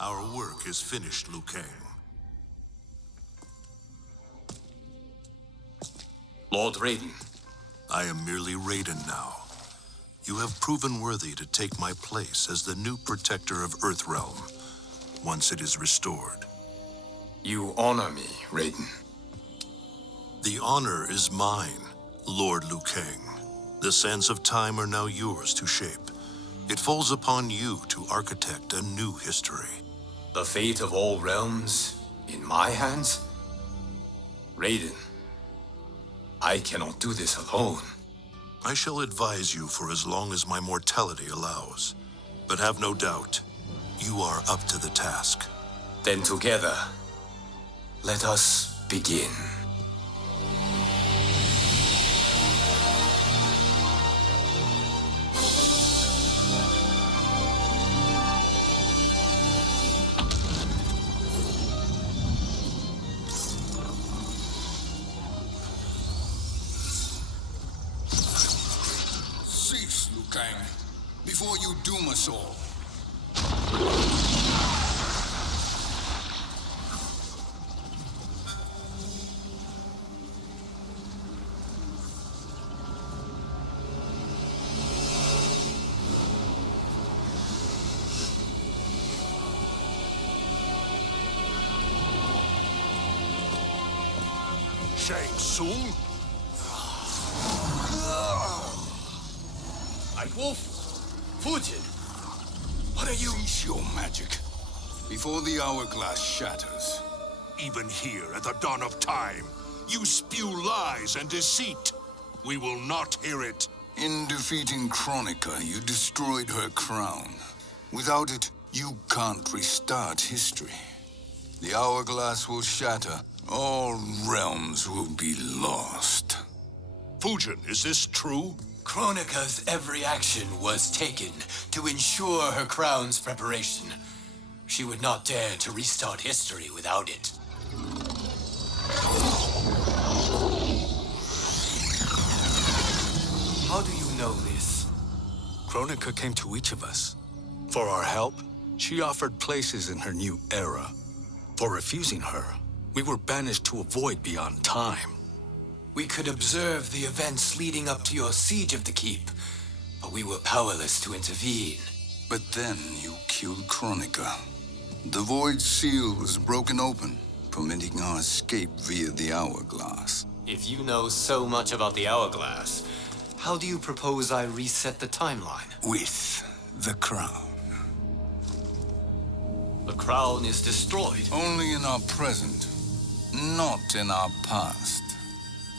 Our work is finished, Liu Kang. Lord Raiden. I am merely Raiden now. You have proven worthy to take my place as the new protector of Earthrealm, once it is restored. You honor me, Raiden. The honor is mine, Lord Liu Kang. The sands of time are now yours to shape. It falls upon you to architect a new history. The fate of all realms in my hands? Raiden, I cannot do this alone. I shall advise you for as long as my mortality allows. But have no doubt, you are up to the task. Then together, let us begin. Cease, Liu Kang, before you doom us all. Shang Tsung? Wolf, Fujin, what are you? Cease your magic, before the hourglass shatters. Even here at the dawn of time, you spew lies and deceit. We will not hear it. In defeating Kronika, you destroyed her crown. Without it, you can't restart history. The hourglass will shatter. All realms will be lost. Fujin, is this true? Kronika's every action was taken to ensure her crown's preparation. She would not dare to restart history without it. How do you know this? Kronika came to each of us. For our help, she offered places in her new era. For refusing her, we were banished to a void beyond time. We could observe the events leading up to your siege of the keep, but we were powerless to intervene. But then you killed Kronika. The void seal was broken open, permitting our escape via the hourglass. If you know so much about the hourglass, how do you propose I reset the timeline? With the crown. The crown is destroyed. Only in our present, not in our past.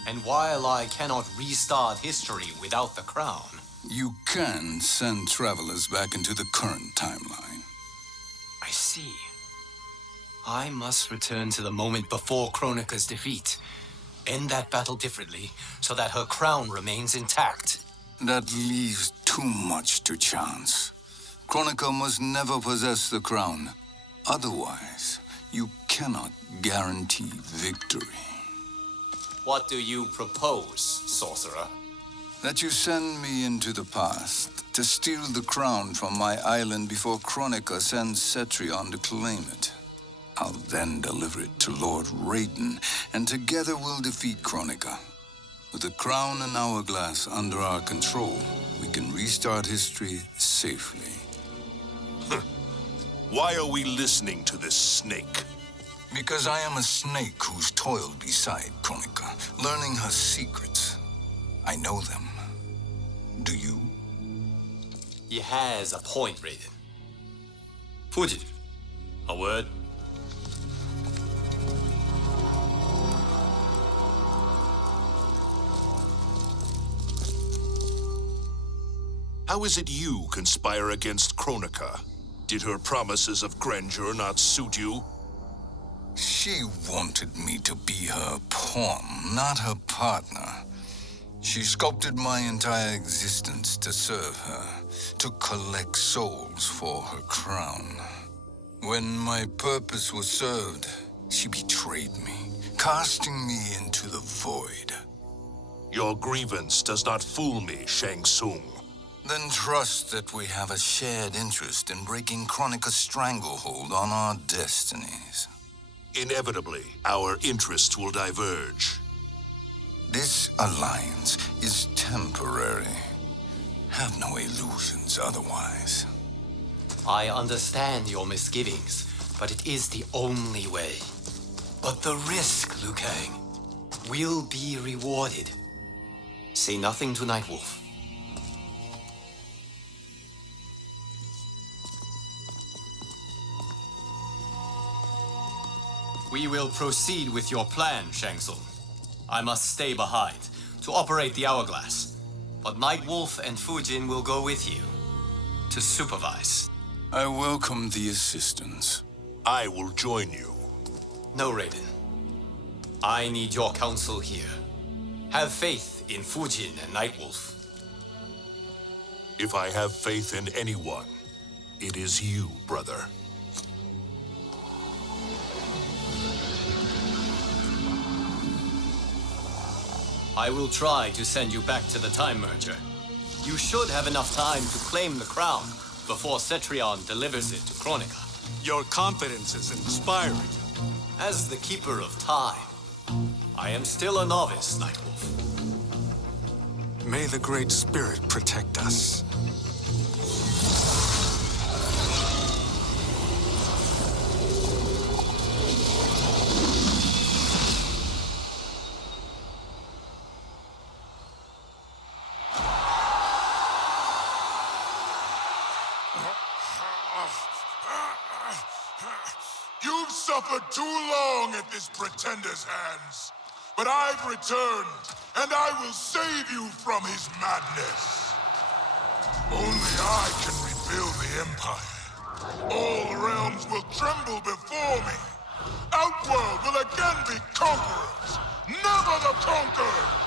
And while I cannot restart history without the crown... You can send travelers back into the current timeline. I see. I must return to the moment before Kronika's defeat. End that battle differently, so that her crown remains intact. That leaves too much to chance. Kronika must never possess the crown. Otherwise, you cannot guarantee victory. What do you propose, sorcerer? That you send me into the past to steal the crown from my island before Kronika sends Cetrion to claim it. I'll then deliver it to Lord Raiden, and together we'll defeat Kronika. With the crown and hourglass under our control, we can restart history safely. Why are we listening to this snake? Because I am a snake who's toiled beside Kronika, learning her secrets. I know them. Do you? He has a point, Raiden. Fujin, a word? How is it you conspire against Kronika? Did her promises of grandeur not suit you? She wanted me to be her pawn, not her partner. She sculpted my entire existence to serve her, to collect souls for her crown. When my purpose was served, she betrayed me, casting me into the void. Your grievance does not fool me, Shang Tsung. Then trust that we have a shared interest in breaking Chronica's stranglehold on our destinies. Inevitably, our interests will diverge. This alliance is temporary. Have no illusions otherwise. I understand your misgivings, but it is the only way. But the risk, Liu Kang, will be rewarded. Say nothing to Nightwolf. We will proceed with your plan, Shang Tsung. I must stay behind to operate the hourglass. But Nightwolf and Fujin will go with you to supervise. I welcome the assistance. I will join you. No, Raiden. I need your counsel here. Have faith in Fujin and Nightwolf. If I have faith in anyone, it is you, brother. I will try to send you back to the Time Merger. You should have enough time to claim the crown before Cetrion delivers it to Kronika. Your confidence is inspiring. As the Keeper of Time, I am still a novice, Nightwolf. May the Great Spirit protect us. You've suffered too long at this pretender's hands. But I've returned, and I will save you from his madness. Only I can rebuild the Empire. All realms will tremble before me. Outworld will again be conquerors, never the conquered!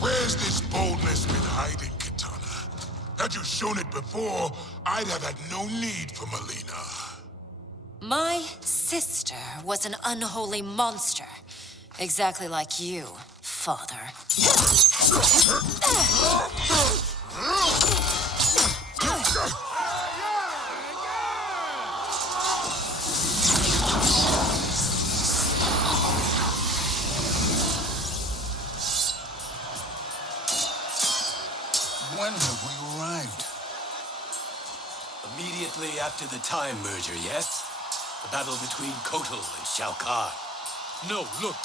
Where's this boldness been hiding, Kitana? Had you shown it before, I'd have had no need for Melina. My sister was an unholy monster. Exactly like you, father. When have we arrived? Immediately after the Time Merger, yes? The battle between Kotal and Shao Kahn. No, look.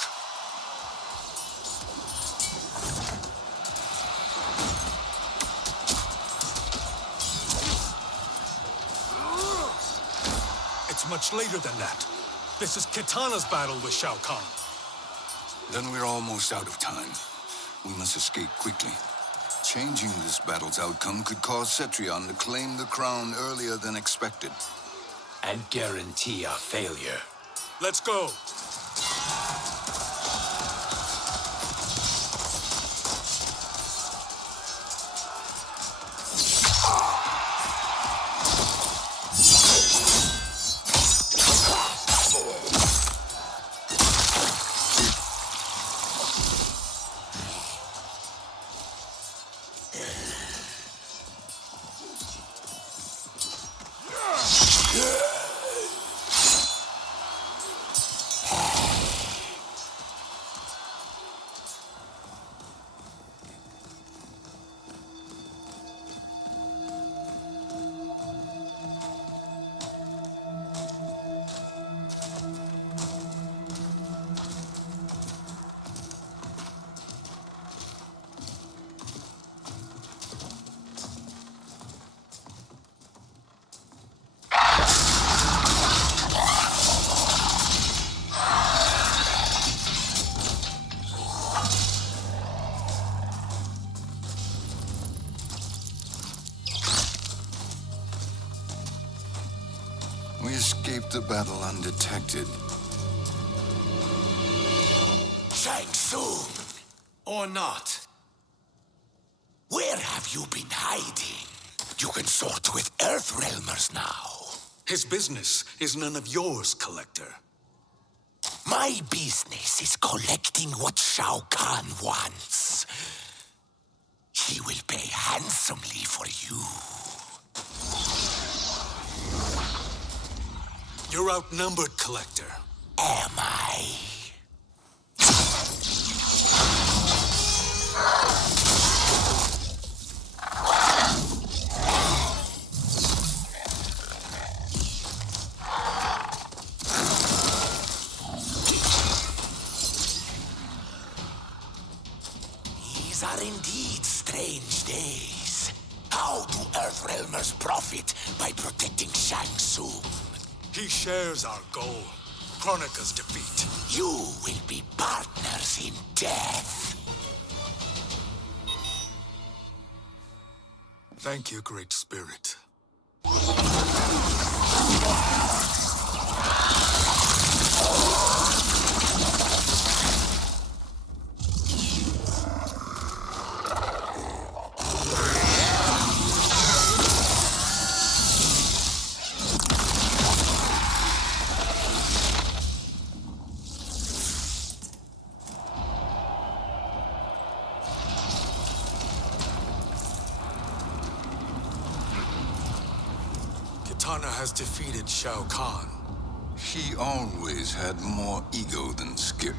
It's much later than that. This is Kitana's battle with Shao Kahn. Then we're almost out of time. We must escape quickly. Changing this battle's outcome could cause Cetrion to claim the crown earlier than expected. And guarantee our failure. Let's go. We escaped the battle undetected. Shang Tsung! Or not. Where have you been hiding? You can sort with Earthrealmers now. His business is none of yours, Collector. My business is collecting what Shao Kahn wants. He will pay handsomely for you. You're outnumbered, Collector. Am I? These are indeed strange days. How do Earthrealmers profit by protecting Shang Tsung? He shares our goal. Kronika's defeat. You will be partners in death. Thank you, Great Spirit. Kitana has defeated Shao Kahn. He always had more ego than skill.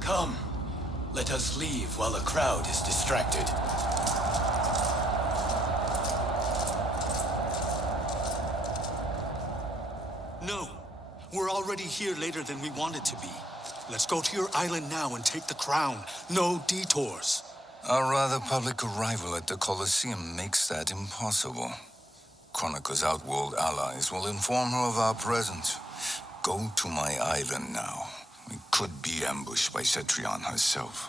Come, let us leave while the crowd is distracted. No, we're already here later than we wanted to be. Let's go to your island now and take the crown. No detours. Our rather public arrival at the Colosseum makes that impossible. Kronika's outworld allies will inform her of our presence. Go to my island now. We could be ambushed by Cetrion herself.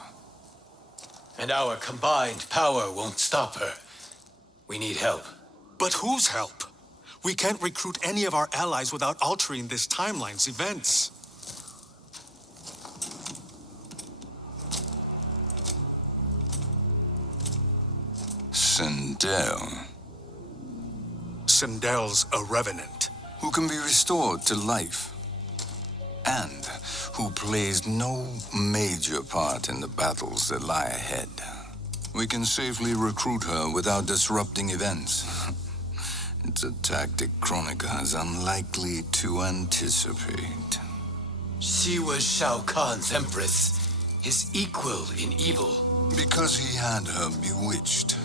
And our combined power won't stop her. We need help. But whose help? We can't recruit any of our allies without altering this timeline's events. Sindel, Sindel's a revenant. who can be restored to life, and who plays no major part in the battles that lie ahead. We can safely recruit her without disrupting events. It's a tactic Kronika is unlikely to anticipate. She was Shao Kahn's empress, his equal in evil. Because he had her bewitched.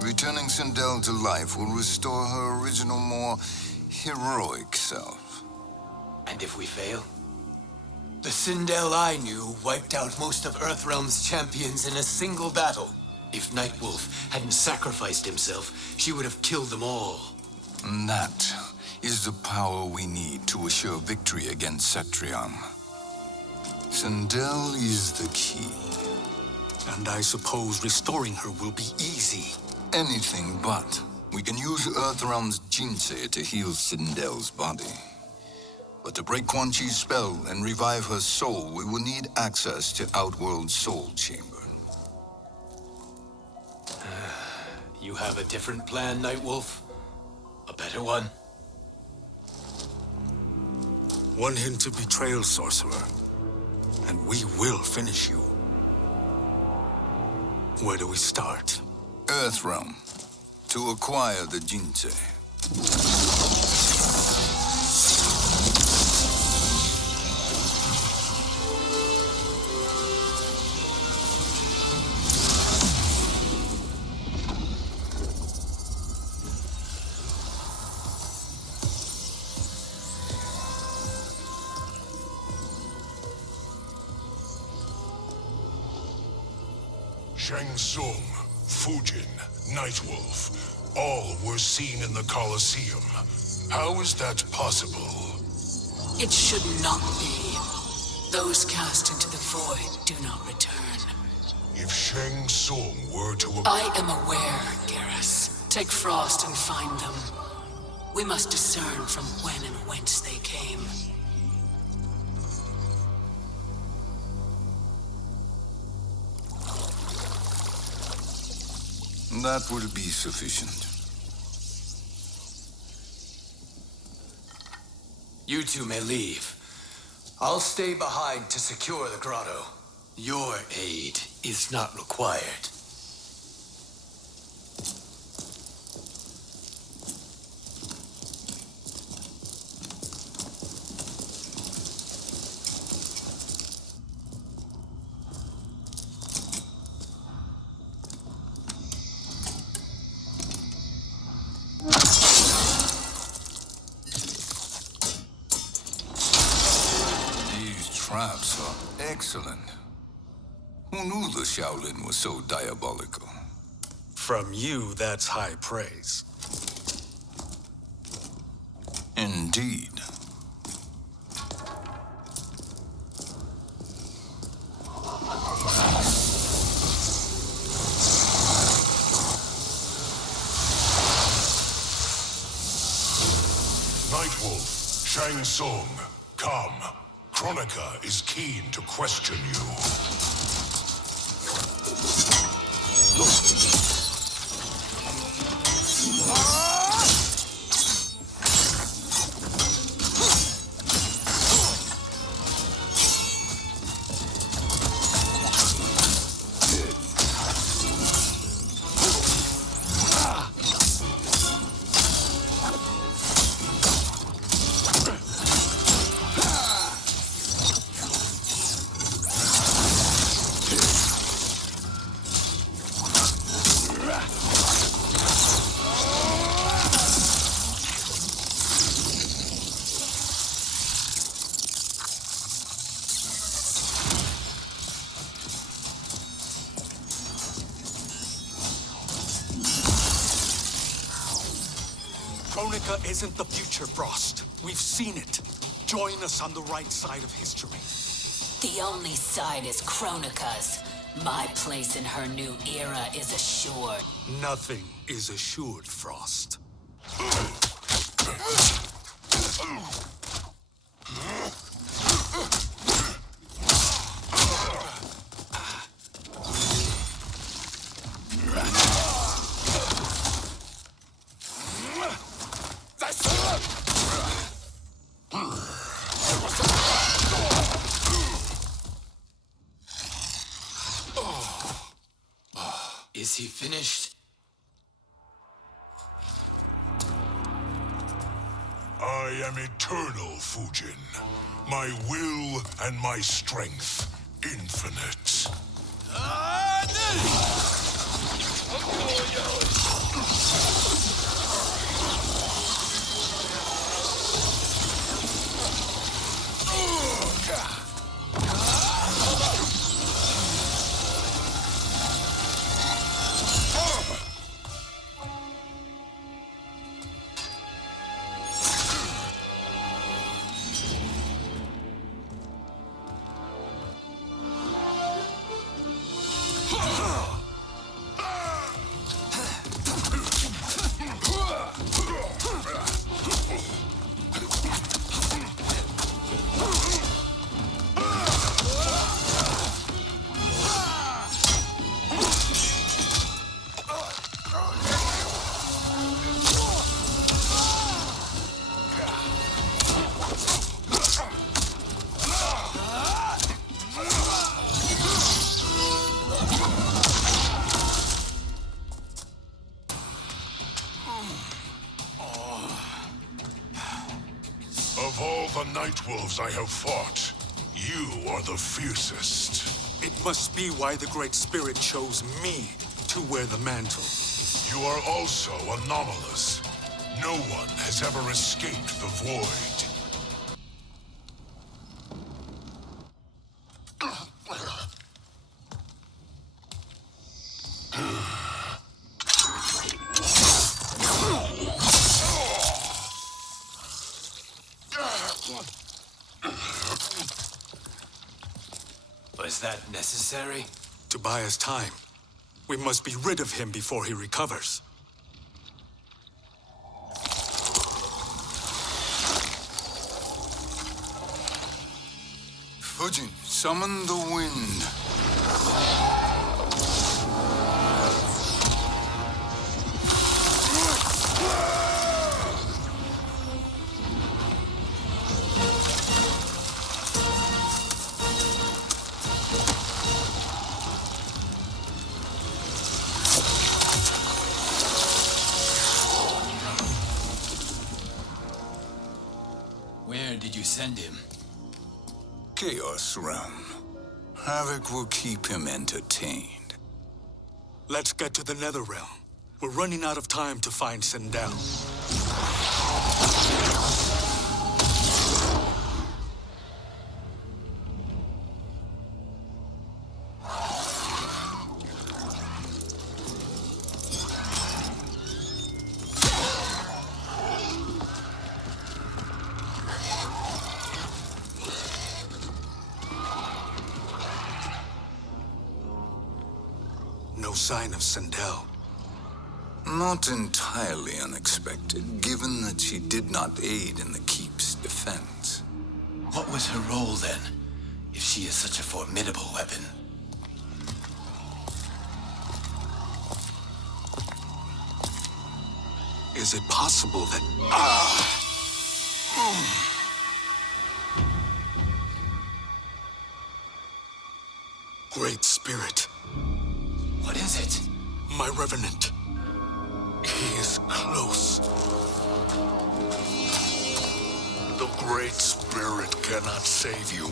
Returning Sindel to life will restore her original, more heroic self. And if we fail? The Sindel I knew wiped out most of Earthrealm's champions in a single battle. If Nightwolf hadn't sacrificed himself, she would have killed them all. And that is the power we need to assure victory against Cetrion. Sindel is the key. And I suppose restoring her will be easy. Anything but. We can use Earthrealm's Jinsei to heal Sindel's body. But to break Quan Chi's spell and revive her soul, we will need access to Outworld's Soul Chamber. You have a different plan, Nightwolf? A better one? One hint to betrayal, sorcerer, and we will finish you. Where do we start? Earthrealm. To acquire the Jinsei. Shang Tsung, Fujin, Nightwolf, all were seen in the Colosseum. How is that possible? It should not be. Those cast into the void do not return. If Shang Tsung were to... I am aware, Garrus. Take Frost and find them. We must discern from when and whence they came. That will be sufficient. You two may leave. I'll stay behind to secure the grotto. Your aid is not required. Traps are excellent. Who knew the Shaolin was so diabolical? From you, that's high praise. Indeed. Nightwolf, Shang Tsung, come. Kronika is keen to question you. Kronika isn't the future, Frost. We've seen it. Join us on the right side of history. The only side is Kronika's. My place in her new era is assured. Nothing is assured, Frost. Is he finished? I am eternal, Fujin. My will and my strength, infinite. Of all the Nightwolves I have fought, you are the fiercest. It must be why the Great Spirit chose me to wear the mantle. You are also anomalous. No one has ever escaped the void. Was that necessary? To buy us time. We must be rid of him before he recovers. Fujin, summon the wind. Where did you send him? Chaos Realm. Havoc will keep him entertained. Let's get to the Netherrealm. We're running out of time to find Sindel. No sign of Sindel. Not entirely unexpected, given that she did not aid in the Keep's defense. What was her role then, if she is such a formidable weapon? Is it possible that... Great Spirit. What is it? My Revenant. He is close. The Great Spirit cannot save you.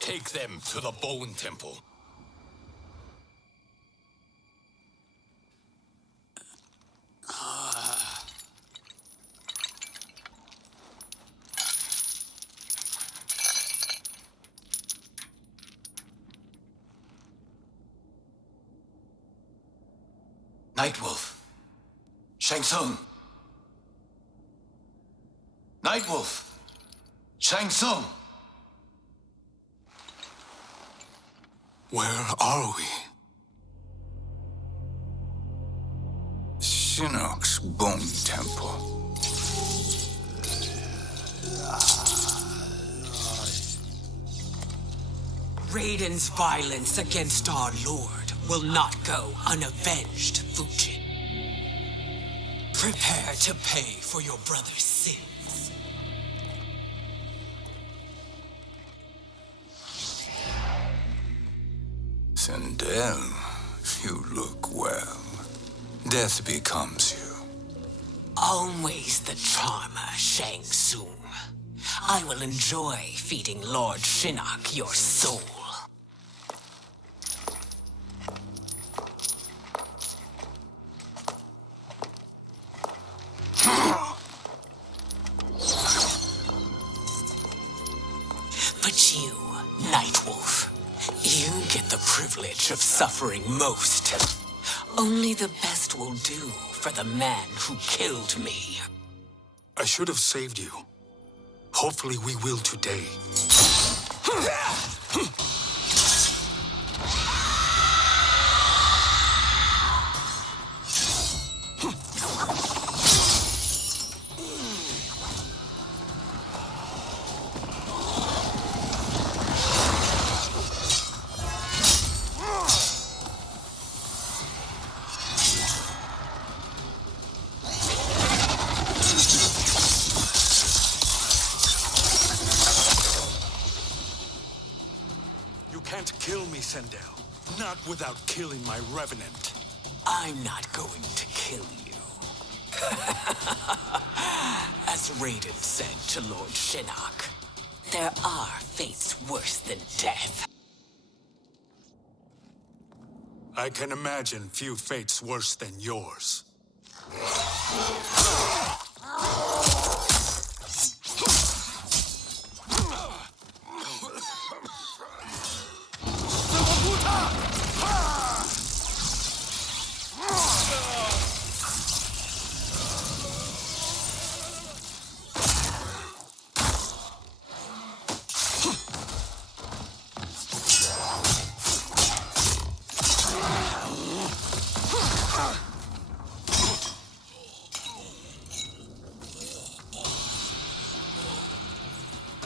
Take them to the Bone Temple. Nightwolf. Shang Tsung. Nightwolf. Shang Tsung. Where are we? Shinnok's Bone Temple. Raiden's violence against our Lord will not go unavenged, Fujin. Prepare to pay for your brother's sins. Sindel, you look well. Death becomes you. Always the charmer, Shang Tsung. I will enjoy feeding Lord Shinnok your soul. But you, Nightwolf, you get the privilege of suffering most. Only the best will do for the man who killed me. I should have saved you. Hopefully we will today. You can't kill me, Sindel. Not without killing my Revenant. I'm not going to kill you. As Raiden said to Lord Shinnok, there are fates worse than death. I can imagine few fates worse than yours.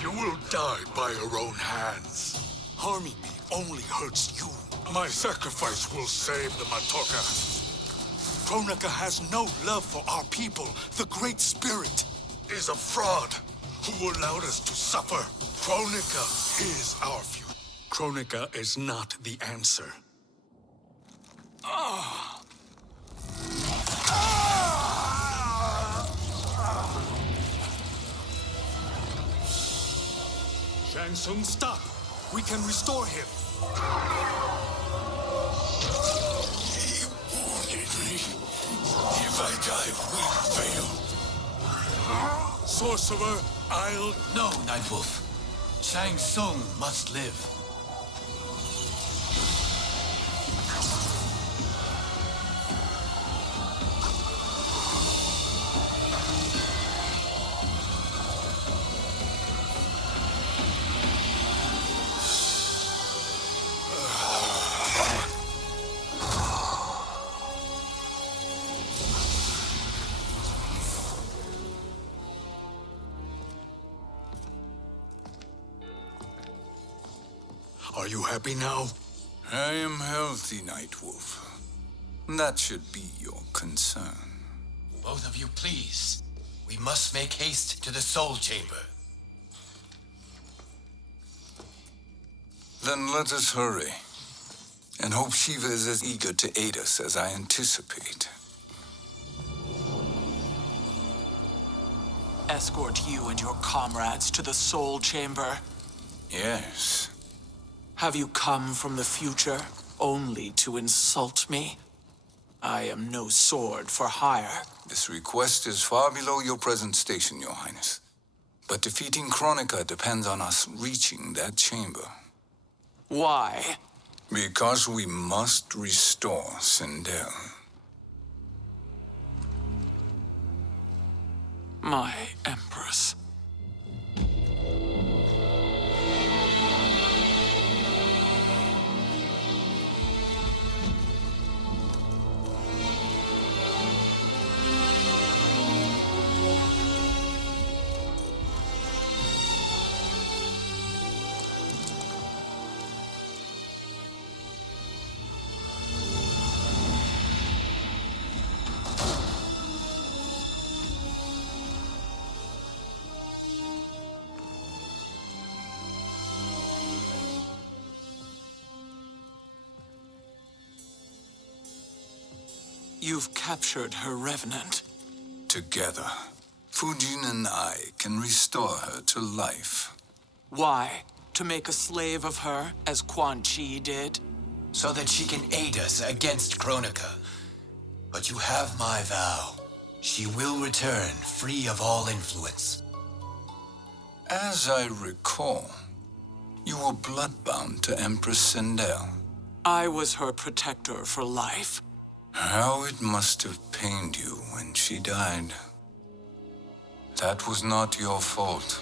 You will die by your own hands. Harming me only hurts you. My sacrifice will save the Matoka. Kronika has no love for our people. The Great Spirit is a fraud who allowed us to suffer. Kronika is our future. Kronika is not the answer. Shang Tsung, stop! We can restore him. He wounded me. If I die, we'll fail. Sorcerer, I'll... No, Nightwolf. Shang Tsung must live. Are you happy now? I am healthy, Nightwolf. That should be your concern. Both of you, please. We must make haste to the Soul Chamber. Then let us hurry. And hope Shiva is as eager to aid us as I anticipate. Escort you and your comrades to the Soul Chamber. Yes. Have you come from the future only to insult me? I am no sword for hire. This request is far below your present station, Your Highness. But defeating Kronika depends on us reaching that chamber. Why? Because we must restore Sindel. My Empress. You've captured her revenant. Together, Fujin and I can restore her to life. Why? To make a slave of her, as Quan Chi did? So that she can aid us against Kronika. But you have my vow. She will return free of all influence. As I recall, you were bloodbound to Empress Sindel. I was her protector for life. How it must have pained you when she died. That was not your fault.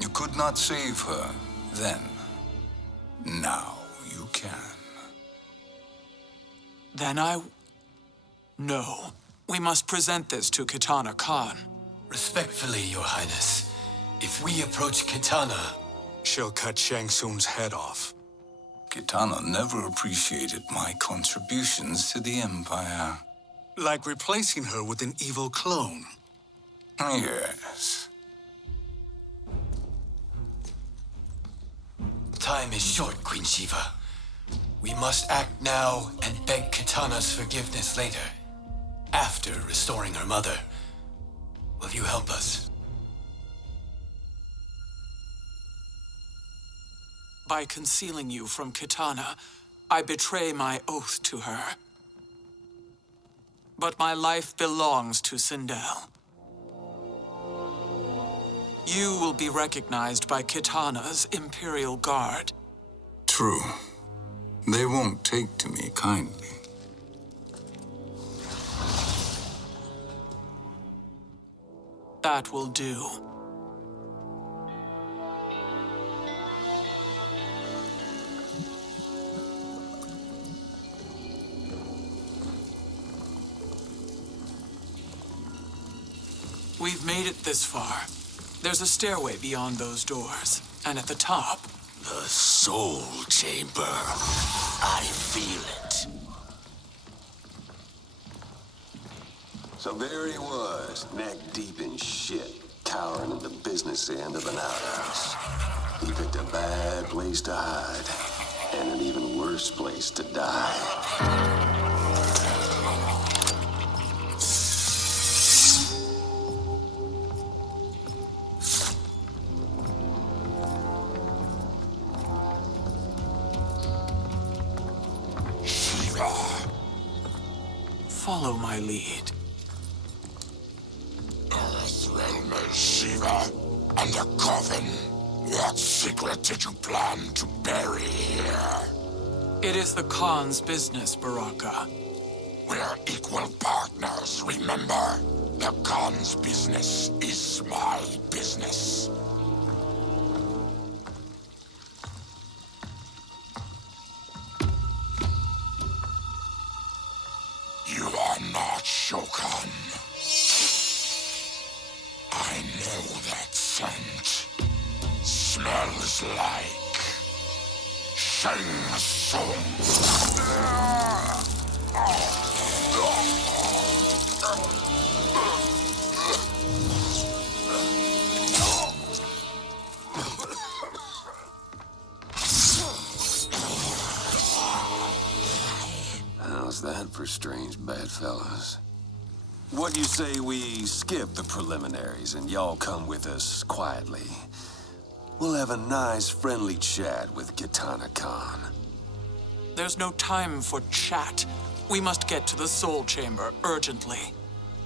You could not save her then. Now you can. Then No. We must present this to Kitana Khan. Respectfully, Your Highness, if we approach Kitana... She'll cut Shang Tsung's head off. Kitana never appreciated my contributions to the Empire. Like replacing her with an evil clone. Yes. Time is short, Queen Shiva. We must act now and beg Kitana's forgiveness later. After restoring her mother. Will you help us? By concealing you from Kitana, I betray my oath to her. But my life belongs to Sindel. You will be recognized by Kitana's Imperial Guard. True. They won't take to me kindly. That will do. We've made it this far. There's a stairway beyond those doors, and at the top... The Soul Chamber. I feel it. So there he was, neck deep in shit, cowering at the business end of an outhouse. He picked a bad place to hide, and an even worse place to die. Follow my lead. Earthrealm is Shiva, and a coffin. What secret did you plan to bury here? It is the Khan's business, Baraka. We're equal partners, remember? The Khan's business is my business. You are not Shokan. I know that scent. Smells like Shang Tsung. How's that for strange bedfellows? What do you say we skip the preliminaries and y'all come with us quietly? We'll have a nice, friendly chat with Kitana Khan. There's no time for chat. We must get to the Soul Chamber urgently.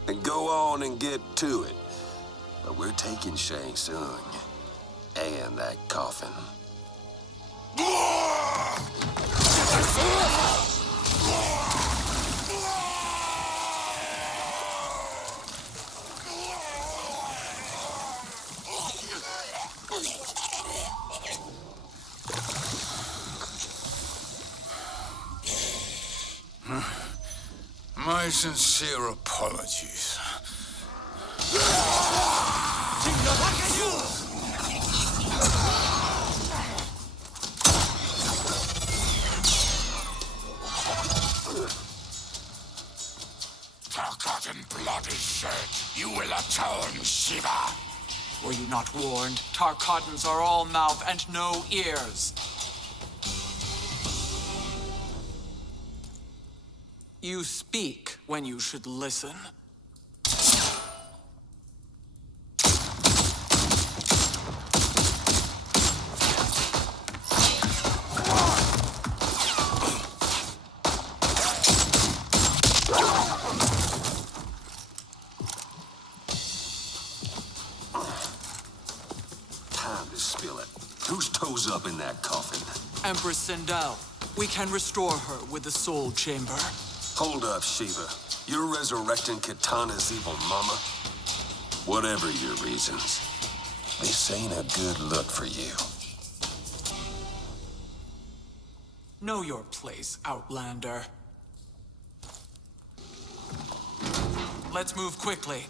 Then go on and get to it. But we're taking Shang Tsung and that coffin. My sincere apologies. Tarkat and blood is shed. You will atone, Shiva. Were you not warned? Tarkatans are all mouth and no ears. You speak when you should listen. Time to spill it. Whose toes up in that coffin? Empress Sindel, we can restore her with the Soul Chamber. Hold up, Shiva. You're resurrecting Kitana's evil mama? Whatever your reasons, this ain't a good look for you. Know your place, Outlander. Let's move quickly.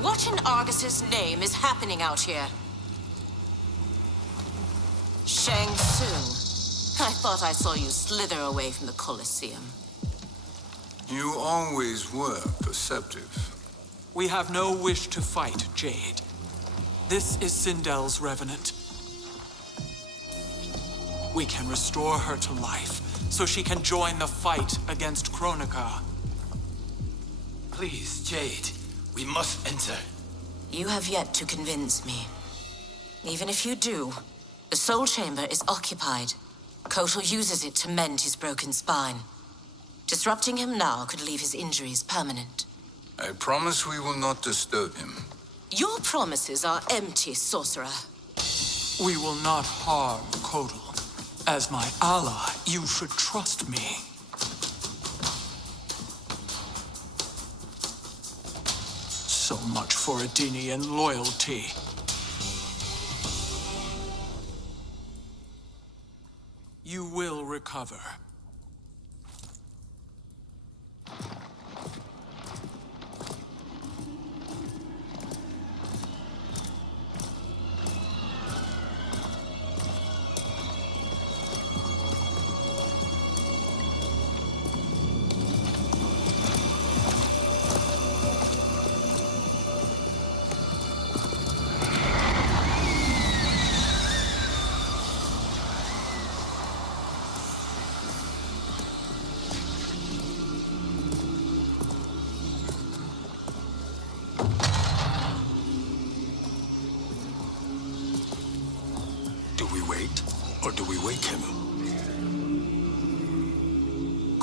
What in Argus's name is happening out here? Shang Tsung, I thought I saw you slither away from the Colosseum. You always were perceptive. We have no wish to fight, Jade. This is Sindel's revenant. We can restore her to life, so she can join the fight against Kronika. Please, Jade, we must enter. You have yet to convince me. Even if you do, the Soul Chamber is occupied. Kotal uses it to mend his broken spine. Disrupting him now could leave his injuries permanent. I promise we will not disturb him. Your promises are empty, sorcerer. We will not harm Kotal. As my ally, you should trust me. So much for Adenian loyalty. You will recover.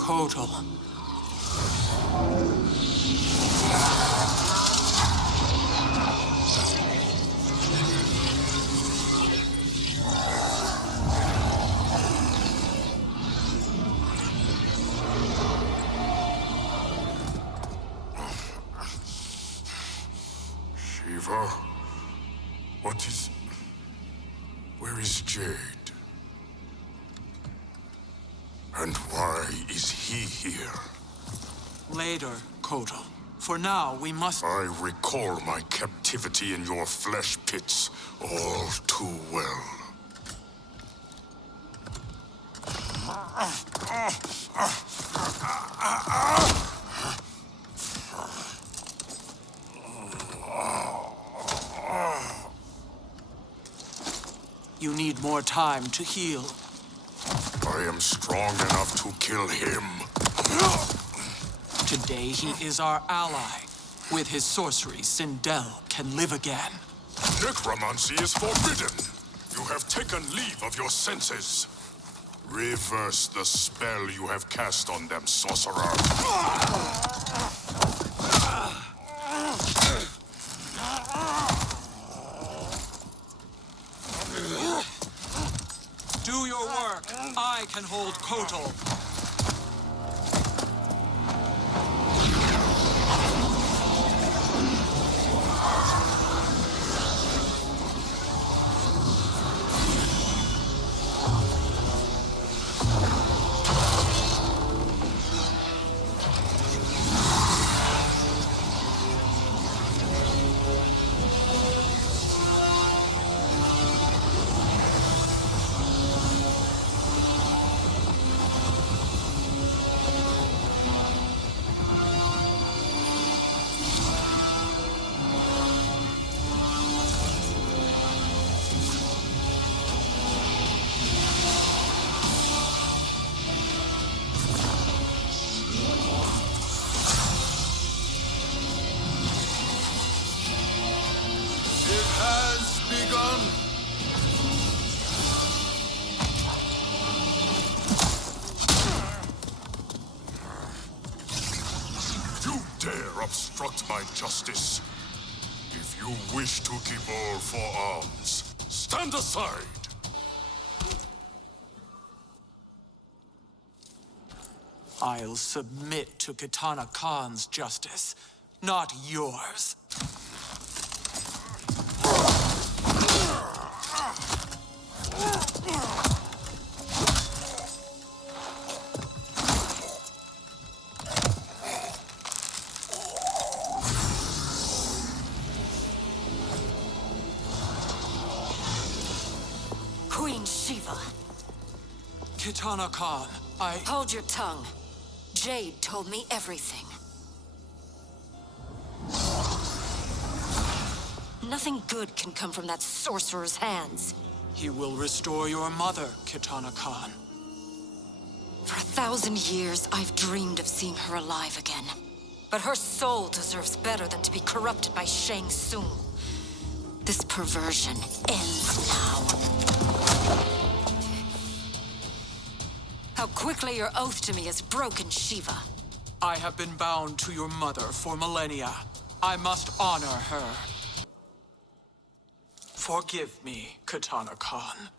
Kotal. Shiva? What is... Where is Jade? And why is he here? Later, Kotal. For now, we must... I recall my captivity in your flesh pits all too well. You need more time to heal. I am strong enough to kill him. Today he is our ally. With his sorcery, Sindel can live again. Necromancy is forbidden. You have taken leave of your senses. Reverse the spell you have cast on them, sorcerer. Do your work. I can hold Kotal. Obstruct my justice. If you wish to keep all four arms, stand aside! I'll submit to Kitana Khan's justice, not yours. Queen Shiva. Kitana Khan, Hold your tongue. Jade told me everything. Nothing good can come from that sorcerer's hands. He will restore your mother, Kitana Khan. For 1,000 years, I've dreamed of seeing her alive again. But her soul deserves better than to be corrupted by Shang Tsung. This perversion ends now. How quickly your oath to me is broken, Shiva. I have been bound to your mother for millennia. I must honor her. Forgive me, Kitana Khan.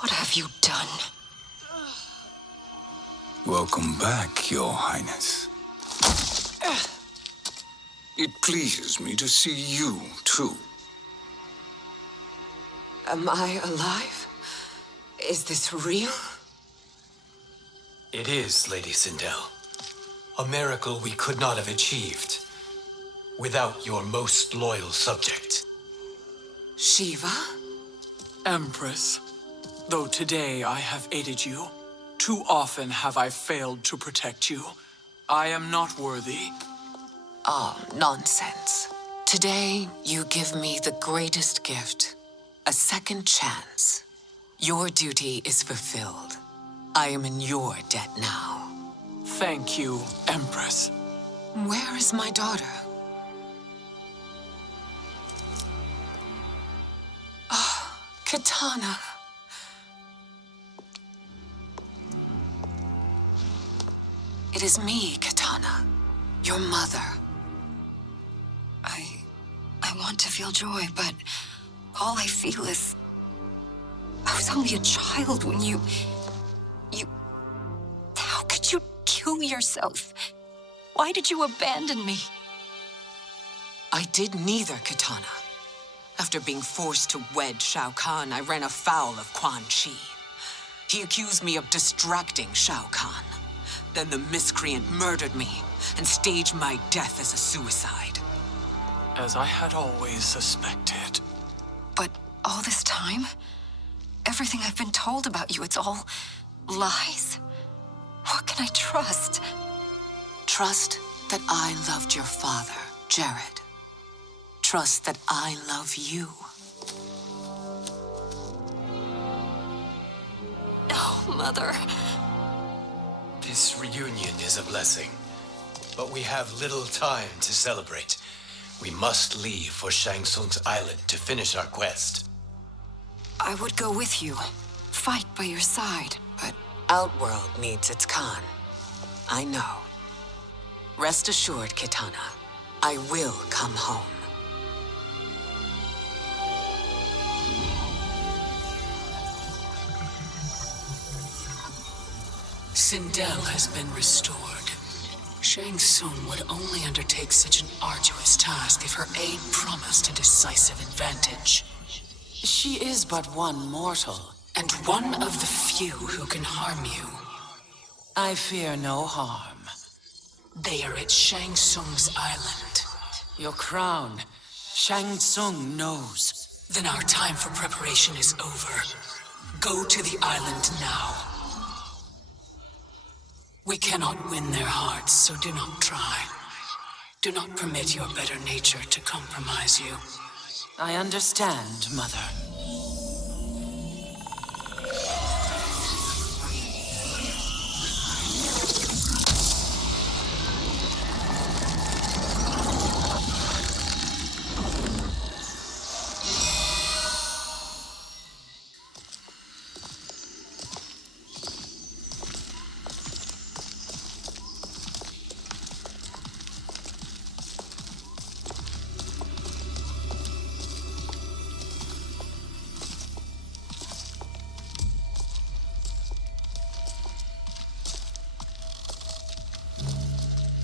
What have you done? Welcome back, Your Highness. It pleases me to see you, too. Am I alive? Is this real? It is, Lady Sindel. A miracle we could not have achieved without your most loyal subject. Shiva? Empress, though today I have aided you, too often have I failed to protect you. I am not worthy. Oh, nonsense. Today, you give me the greatest gift. A second chance. Your duty is fulfilled. I am in your debt now. Thank you, Empress. Where is my daughter? Ah, Katana. It is me, Katana. Your mother. I want to feel joy, but all I feel is... I was only a child when you... How could you kill yourself? Why did you abandon me? I did neither, Katana. After being forced to wed Shao Kahn, I ran afoul of Quan Chi. He accused me of distracting Shao Kahn. Then the miscreant murdered me and staged my death as a suicide. As I had always suspected. But all this time? Everything I've been told about you, it's all lies? What can I trust? Trust that I loved your father, Jared. Trust that I love you. Oh, Mother. This reunion is a blessing, but we have little time to celebrate. We must leave for Shang Tsung's island to finish our quest. I would go with you, fight by your side, but... Outworld needs its Khan. I know. Rest assured, Katana, I will come home. Sindel has been restored. Shang Tsung would only undertake such an arduous task if her aid promised a decisive advantage. She is but one mortal, and one of the few who can harm you. I fear no harm. They are at Shang Tsung's island. Your crown, Shang Tsung knows. Then our time for preparation is over. Go to the island now. We cannot win their hearts, so do not try. Do not permit your better nature to compromise you. I understand, Mother.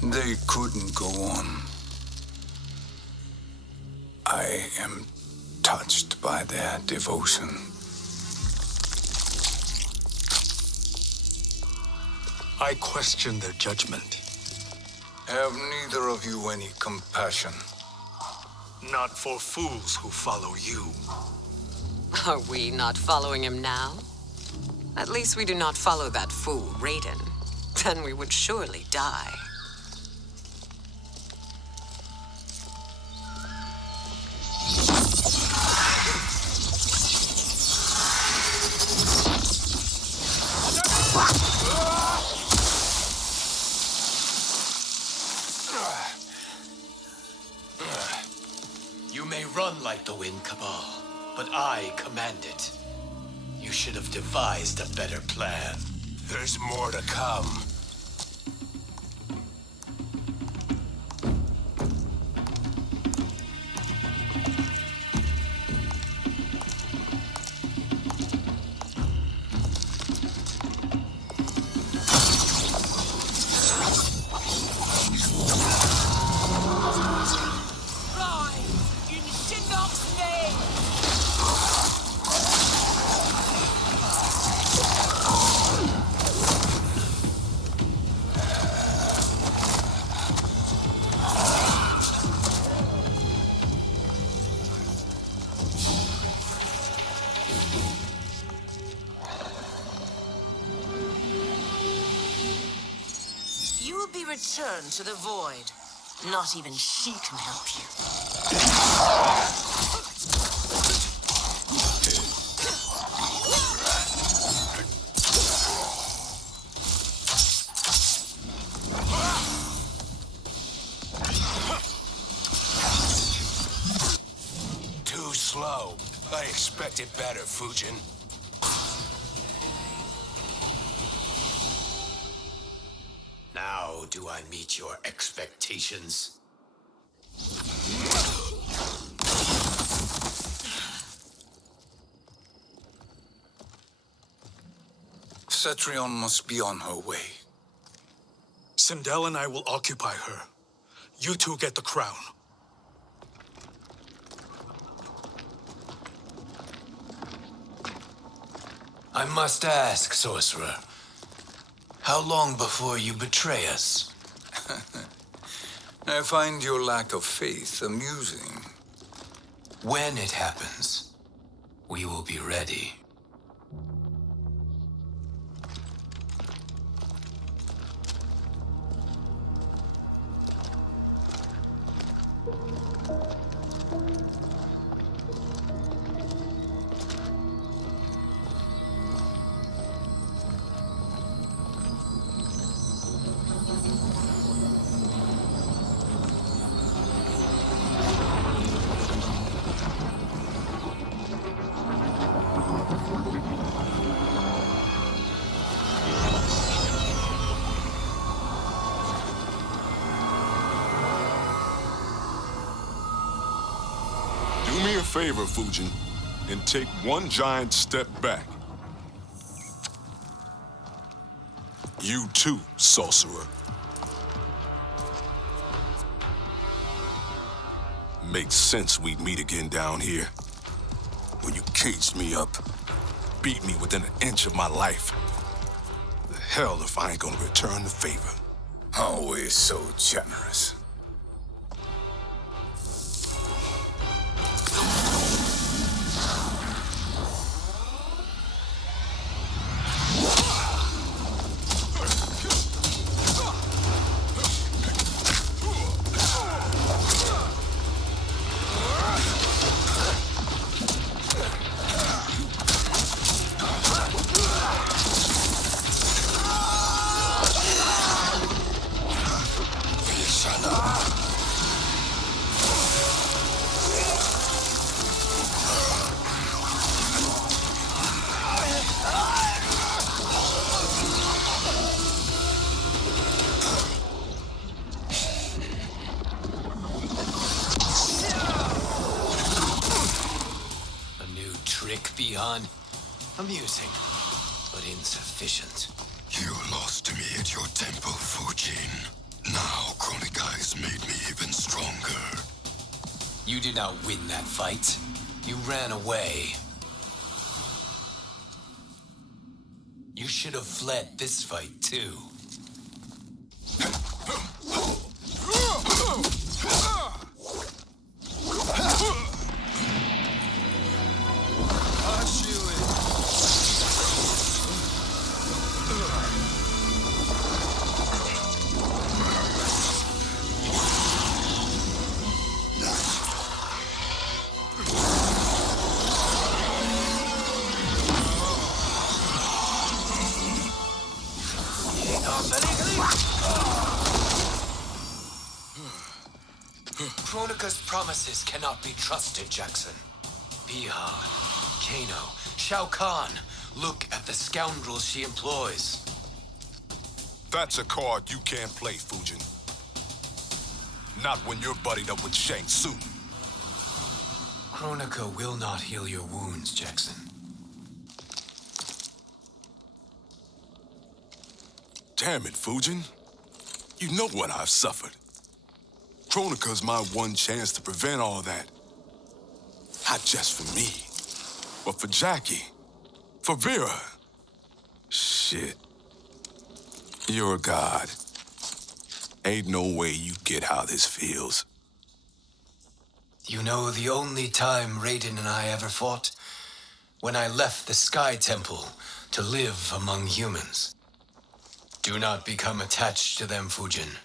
They couldn't go on. I am touched by their devotion. I question their judgment. Have neither of you any compassion? Not for fools who follow you. Are we not following him now? At least we do not follow that fool, Raiden. Then we would surely die. You may run like the wind, Cabal, but I command it. You should have devised a better plan. There's more to come. return to the void. Not even she can help you. Too slow. I expected better, Fujin. Now do I meet your expectations? Cetrion must be on her way. Sindel and I will occupy her. You two get the crown. I must ask, sorcerer. How long before you betray us? I find your lack of faith amusing. When it happens, we will be ready. Do me a favor, Fujin, and take one giant step back. You too, sorcerer. Makes sense we'd meet again down here. When you caged me up, beat me within an inch of my life. The hell if I ain't gonna return the favor. Always so generous. Beyond amusing, but insufficient. You lost to me at your temple, Fujin. Now Kronika has made me even stronger. You did not win that fight. You ran away. You should have fled this fight, too. Kronika's promises cannot be trusted, Jackson. Bihan, Kano, Shao Kahn. Look at the scoundrels she employs. That's a card you can't play, Fujin. Not when you're buddied up with Shang Tsung. Kronika will not heal your wounds, Jackson. Damn it, Fujin. You know what I've suffered. Kronika's my one chance to prevent all that. Not just for me, but for Jackie, for Vera. Shit. You're a god. Ain't no way you get how this feels. You know the only time Raiden and I ever fought? When I left the Sky Temple to live among humans. Do not become attached to them, Fujin.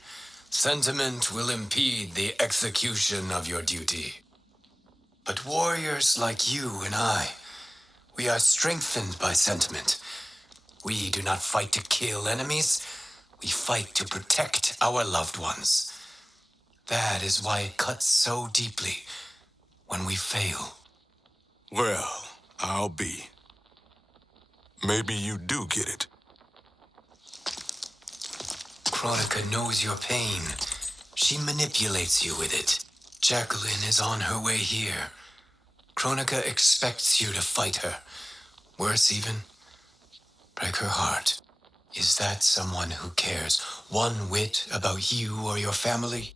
Sentiment will impede the execution of your duty. But warriors like you and I, we are strengthened by sentiment. We do not fight to kill enemies. We fight to protect our loved ones. That is why it cuts so deeply when we fail. Well, I'll be. Maybe you do get it. Kronika knows your pain. She manipulates you with it. Jacqueline is on her way here. Kronika expects you to fight her. Worse even, break her heart. Is that someone who cares one whit about you or your family?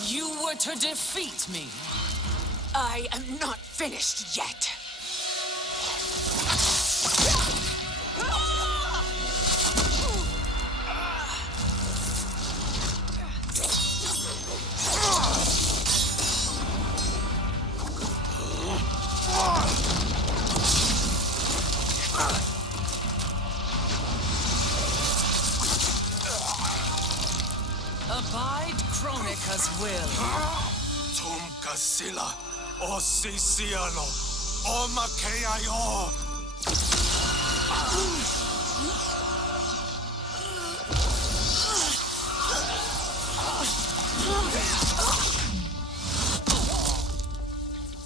You were to defeat me. I am not finished yet. Abide Kronika's will. Tum kasila, o sisialo, o makeayo.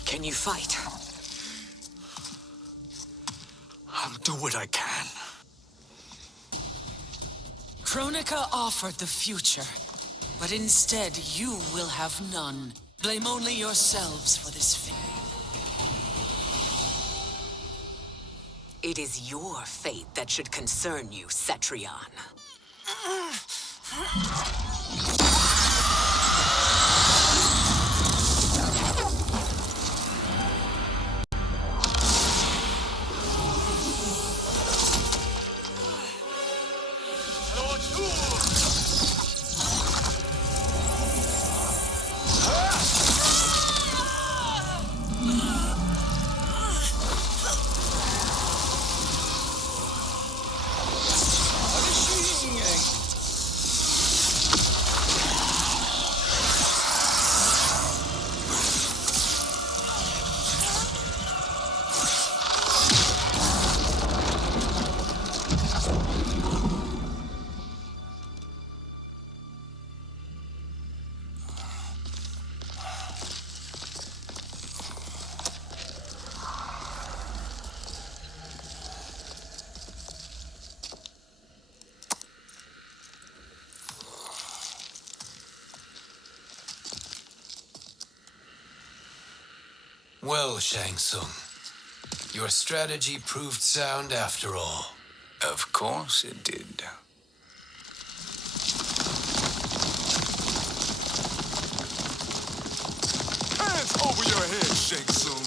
Can you fight? I'll do what I can. Kronika offered the future, but instead you will have none. Blame only yourselves for this fate. It is your fate that should concern you, Cetrion. Well, Shang Tsung, your strategy proved sound after all. Of course it did. Hands over your head, Shang Tsung.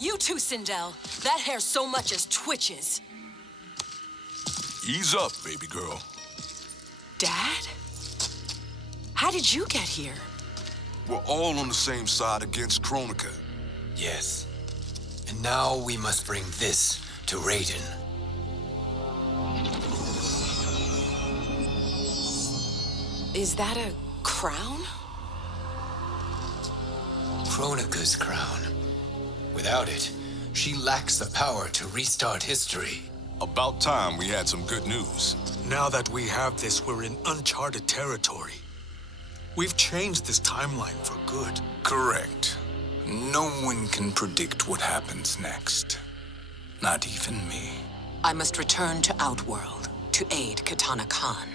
You too, Sindel. That hair so much as twitches. Ease up, baby girl. Dad? How did you get here? We're all on the same side against Kronika. Yes. And now we must bring this to Raiden. Is that a crown? Kronika's crown. Without it, she lacks the power to restart history. About time we had some good news. Now that we have this, we're in uncharted territory. We've changed this timeline for good. Correct. No one can predict what happens next. Not even me. I must return to Outworld to aid Katana Khan.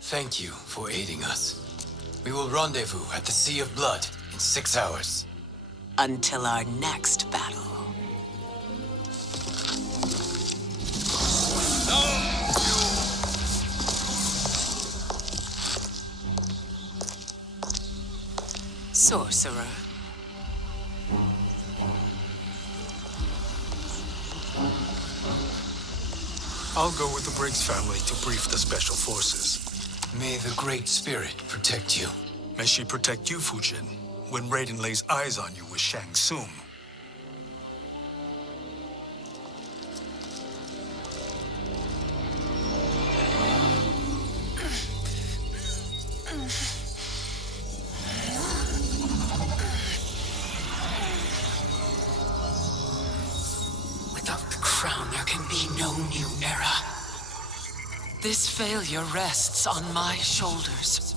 Thank you for aiding us. We will rendezvous at the Sea of Blood in 6 hours. Until our next battle. Sorcerer. I'll go with the Briggs family to brief the Special Forces. May the Great Spirit protect you. May she protect you, Fujin, when Raiden lays eyes on you with Shang Tsung. Without the crown, there can be no new era. This failure rests on my shoulders.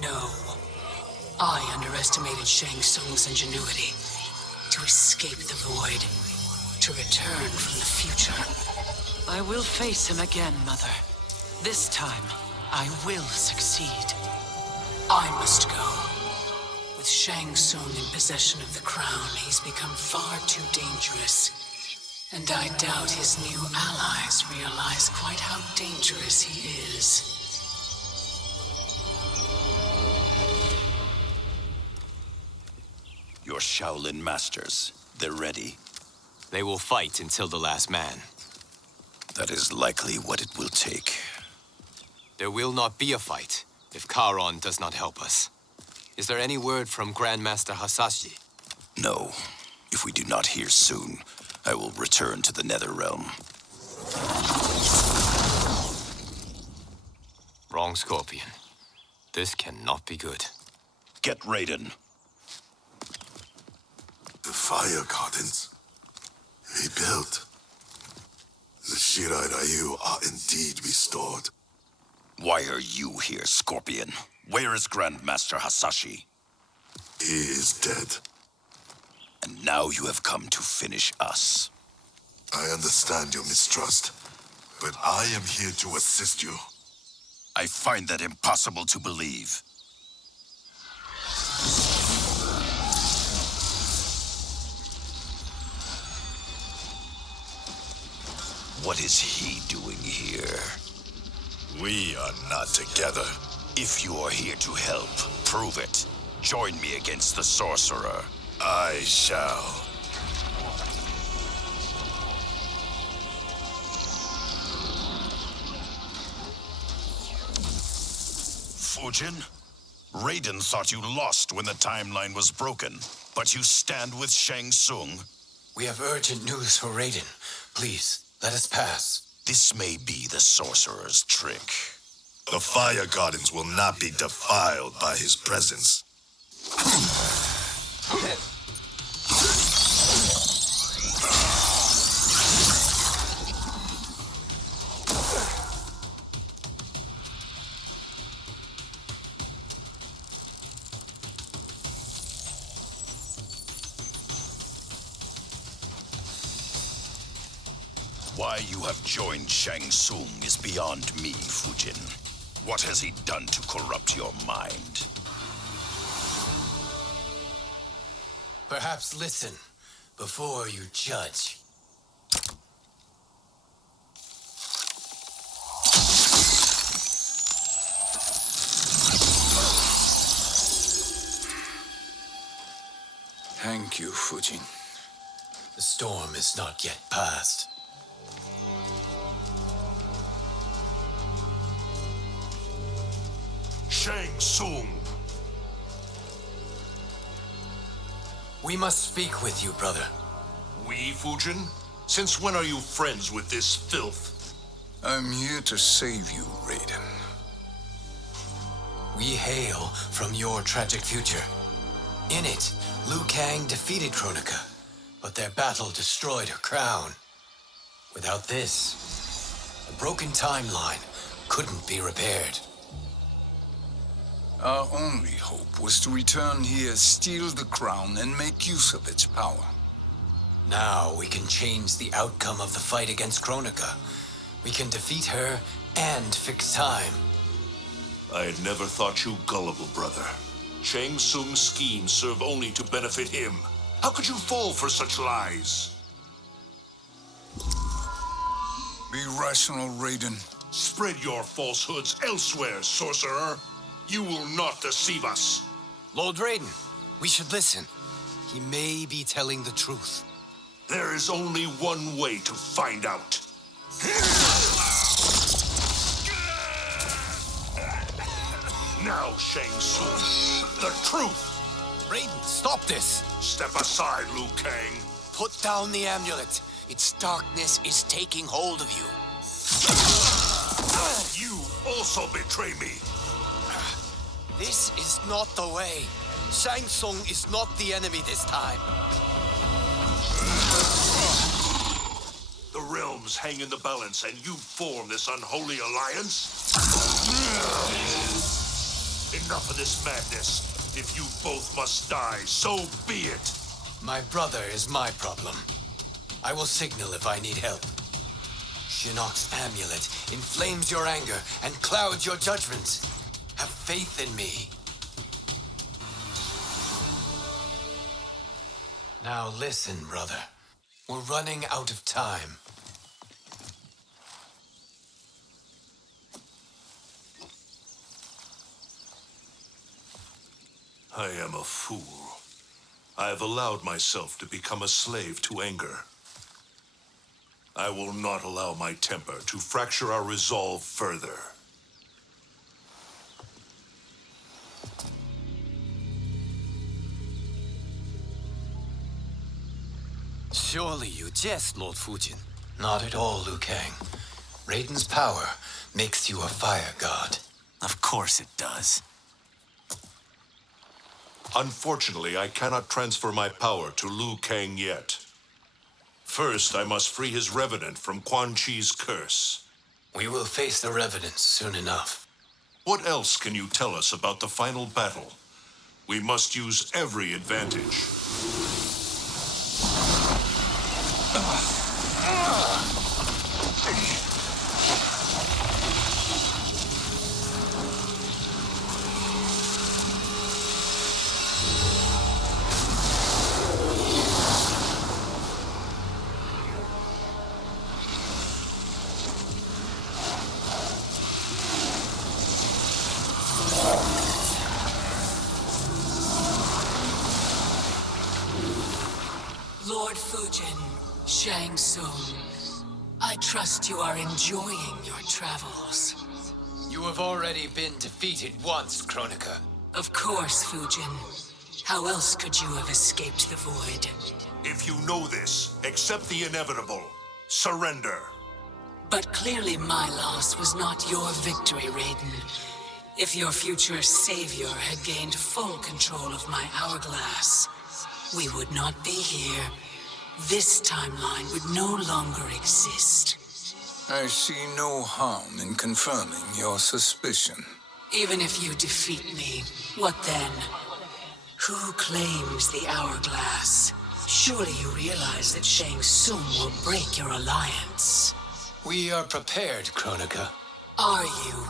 No. I underestimated Shang Tsung's ingenuity. To escape the void. To return from the future. I will face him again, Mother. This time, I will succeed. I must go. With Shang Tsung in possession of the crown, he's become far too dangerous. And I doubt his new allies realize quite how dangerous he is. Your Shaolin masters, they're ready. They will fight until the last man. That is likely what it will take. There will not be a fight if Charon does not help us. Is there any word from Grandmaster Hasashi? No. If we do not hear soon, I will return to the Netherrealm. Wrong, Scorpion. This cannot be good. Get Raiden. The fire gardens rebuilt. The Shirai Ryu are indeed restored. Why are you here, Scorpion? Where is Grandmaster Hasashi? He is dead. And now you have come to finish us. I understand your mistrust, but I am here to assist you. I find that impossible to believe. What is he doing here? We are not together. If you are here to help, prove it. Join me against the sorcerer. I shall. Fujin? Raiden thought you lost when the timeline was broken, but you stand with Shang Tsung. We have urgent news for Raiden. Please, let us pass. This may be the sorcerer's trick. The fire gardens will not be defiled by his presence. Why you have joined Shang Tsung is beyond me, Fujin. What has he done to corrupt your mind? Perhaps listen before you judge. Thank you, Fujin. The storm is not yet past. Shang Tsung! We must speak with you, brother. We, Fujin? Since when are you friends with this filth? I'm here to save you, Raiden. We hail from your tragic future. In it, Liu Kang defeated Kronika, but their battle destroyed her crown. Without this, the broken timeline couldn't be repaired. Our only hope was to return here, steal the crown, and make use of its power. Now we can change the outcome of the fight against Kronika. We can defeat her and fix time. I had never thought you gullible, brother. Shang Tsung's schemes serve only to benefit him. How could you fall for such lies? Be rational, Raiden. Spread your falsehoods elsewhere, sorcerer. You will not deceive us. Lord Raiden, we should listen. He may be telling the truth. There is only one way to find out. Now, Shang Tsung, the truth! Raiden, stop this! Step aside, Liu Kang. Put down the amulet. Its darkness is taking hold of you. You also betray me. This is not the way. Shang Tsung is not the enemy this time. The realms hang in the balance, and you form this unholy alliance? Enough of this madness. If you both must die, so be it. My brother is my problem. I will signal if I need help. Shinnok's amulet inflames your anger and clouds your judgments. Have faith in me. Now listen, brother. We're running out of time. I am a fool. I have allowed myself to become a slave to anger. I will not allow my temper to fracture our resolve further. Surely you jest, Lord Fujin. Not at all, Liu Kang. Raiden's power makes you a fire god. Of course it does. Unfortunately, I cannot transfer my power to Liu Kang yet. First, I must free his revenant from Quan Chi's curse. We will face the Revenants soon enough. What else can you tell us about the final battle? We must use every advantage. Lord Fujin, Shang Tsung, I trust you are enjoying your travels. You have already been defeated once, Kronika. Of course, Fujin. How else could you have escaped the void? If you know this, accept the inevitable. Surrender. But clearly my loss was not your victory, Raiden. If your future savior had gained full control of my hourglass, we would not be here. This timeline would no longer exist. I see no harm in confirming your suspicion. Even if you defeat me, what then? Who claims the hourglass? Surely you realize that Shang Tsung will break your alliance. We are prepared, Kronika. Are you?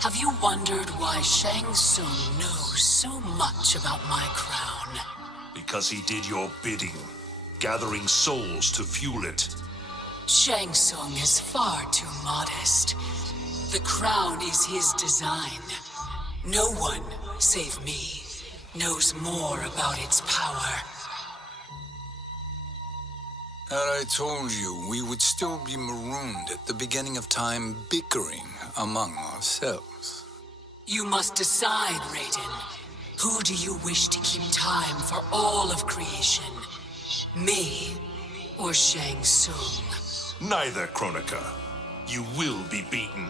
Have you wondered why Shang Tsung knows so much about my crown? Because he did your bidding, gathering souls to fuel it. Shang Tsung is far too modest. The crown is his design. No one, save me, knows more about its power. Had I told you, we would still be marooned at the beginning of time, bickering among ourselves. You must decide, Raiden. Who do you wish to keep time for all of creation? Me or Shang Tsung? Neither, Kronika. You will be beaten.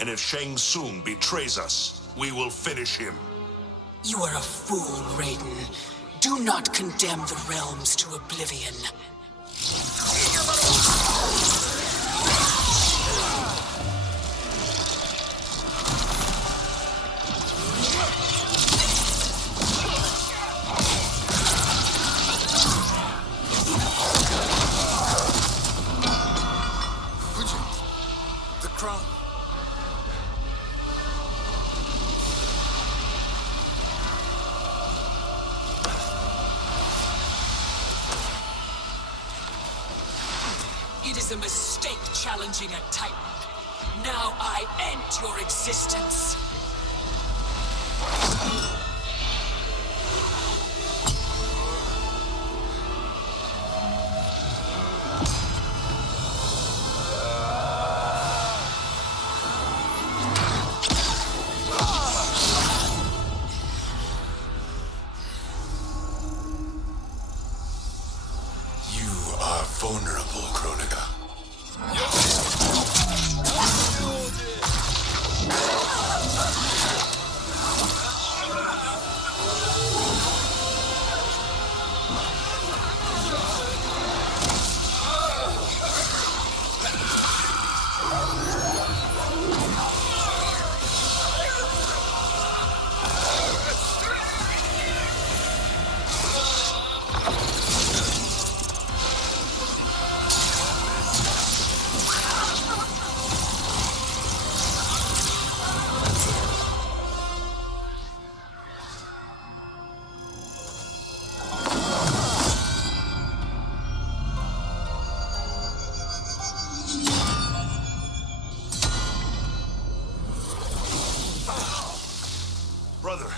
And if Shang Tsung betrays us, we will finish him. You are a fool, Raiden. Do not condemn the realms to oblivion. The crown. was a mistake challenging a Titan. Now I end your existence. Vulnerable, Kronika. Brother,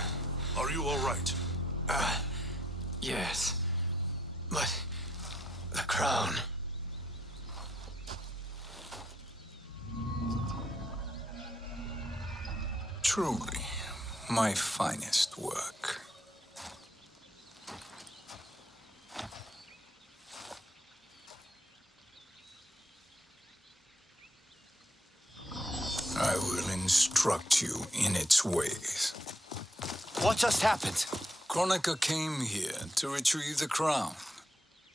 are you all right? Yes. But the crown. Truly, my finest work. I will instruct you in its ways. What just happened? Kronika came here to retrieve the crown.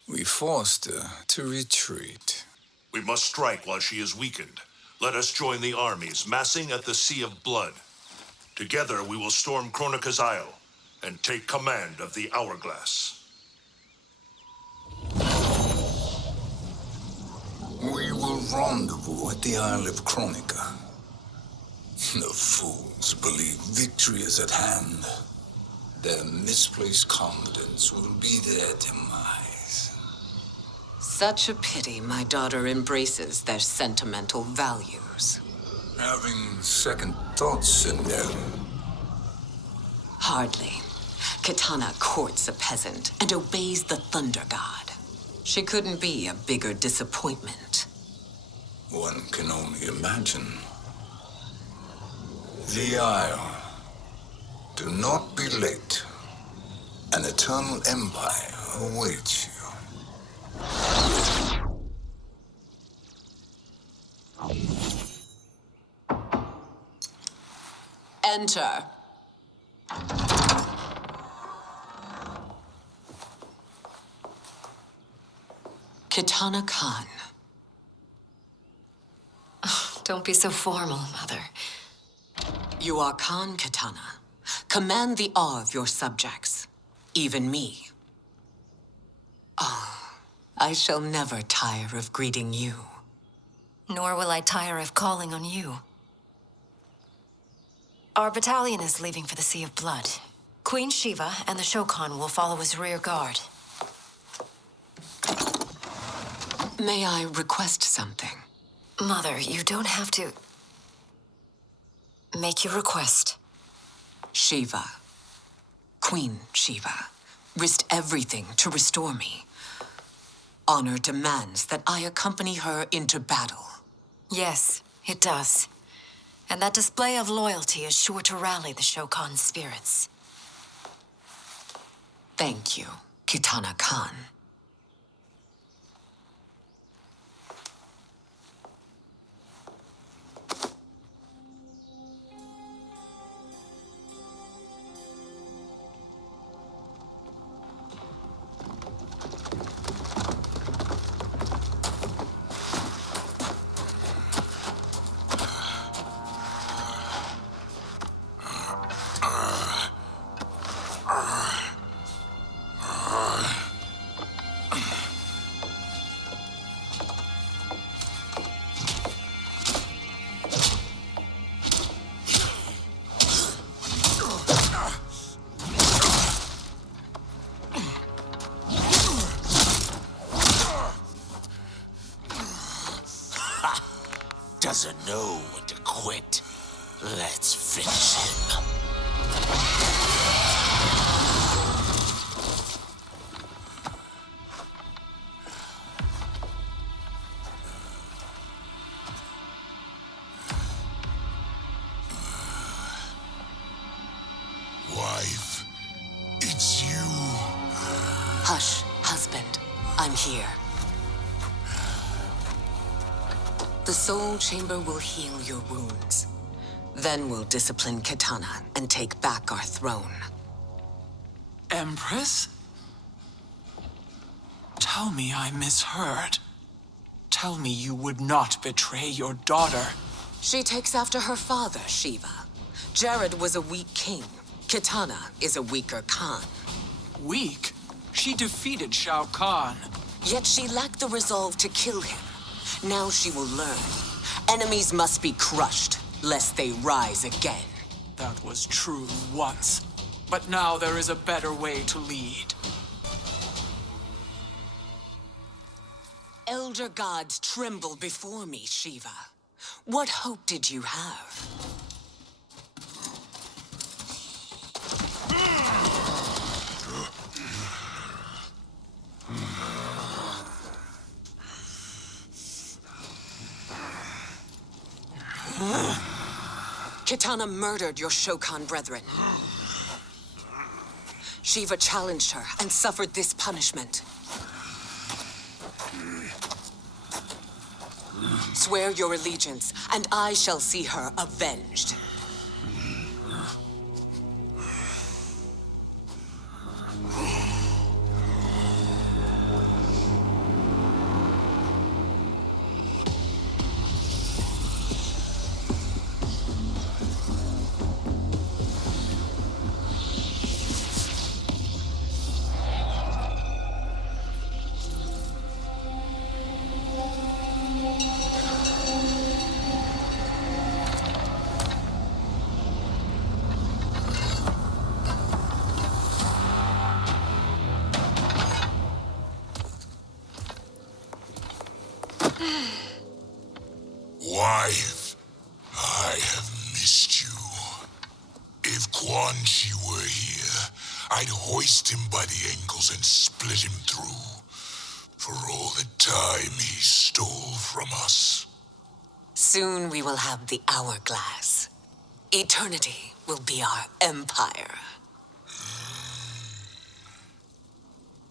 We forced her to retreat. We must strike while she is weakened. Let us join the armies massing at the Sea of Blood. Together we will storm Kronika's Isle and take command of the Hourglass. We will rendezvous at the Isle of Kronika. The fools believe victory is at hand. Their misplaced confidence will be their demise. Such a pity my daughter embraces their sentimental values. Having second thoughts in them. Hardly. Kitana courts a peasant and obeys the Thunder God. She couldn't be a bigger disappointment. One can only imagine. The Isle. Do not be late. An eternal empire awaits you. Enter. Kitana Khan. Don't be so formal, Mother. You are Khan Kitana. Command the awe of your subjects, even me. Oh, I shall never tire of greeting you. Nor will I tire of calling on you. Our battalion is leaving for the Sea of Blood. Queen Shiva and the Shokan will follow as rear guard. May I request something? Mother, you don't have to... make your request. Shiva, Queen Shiva, risked everything to restore me. Honor demands that I accompany her into battle. Yes, it does. And that display of loyalty is sure to rally the Shokan's spirits. Thank you, Kitana Khan. doesn't know when to quit. Let's finish him. Wife, it's you. Hush, husband. I'm here. The soul chamber will heal your wounds. Then we'll discipline Kitana and take back our throne. Empress? Tell me I misheard. Tell me you would not betray your daughter. She takes after her father, Shiva. Jared was a weak king. Kitana is a weaker Khan. Weak? She defeated Shao Kahn. Yet she lacked the resolve to kill him. Now she will learn. Enemies must be crushed, lest they rise again. That was true once. But now there is a better way to lead. Elder gods tremble before me, Shiva. What hope did you have? Kitana murdered your Shokan brethren. Shiva challenged her and suffered this punishment. Swear your allegiance, and I shall see her avenged. Wife, I have missed you. If Quan Chi were here, I'd hoist him by the ankles and split him through. For all the time he stole from us. Soon we will have the hourglass. Eternity will be our empire.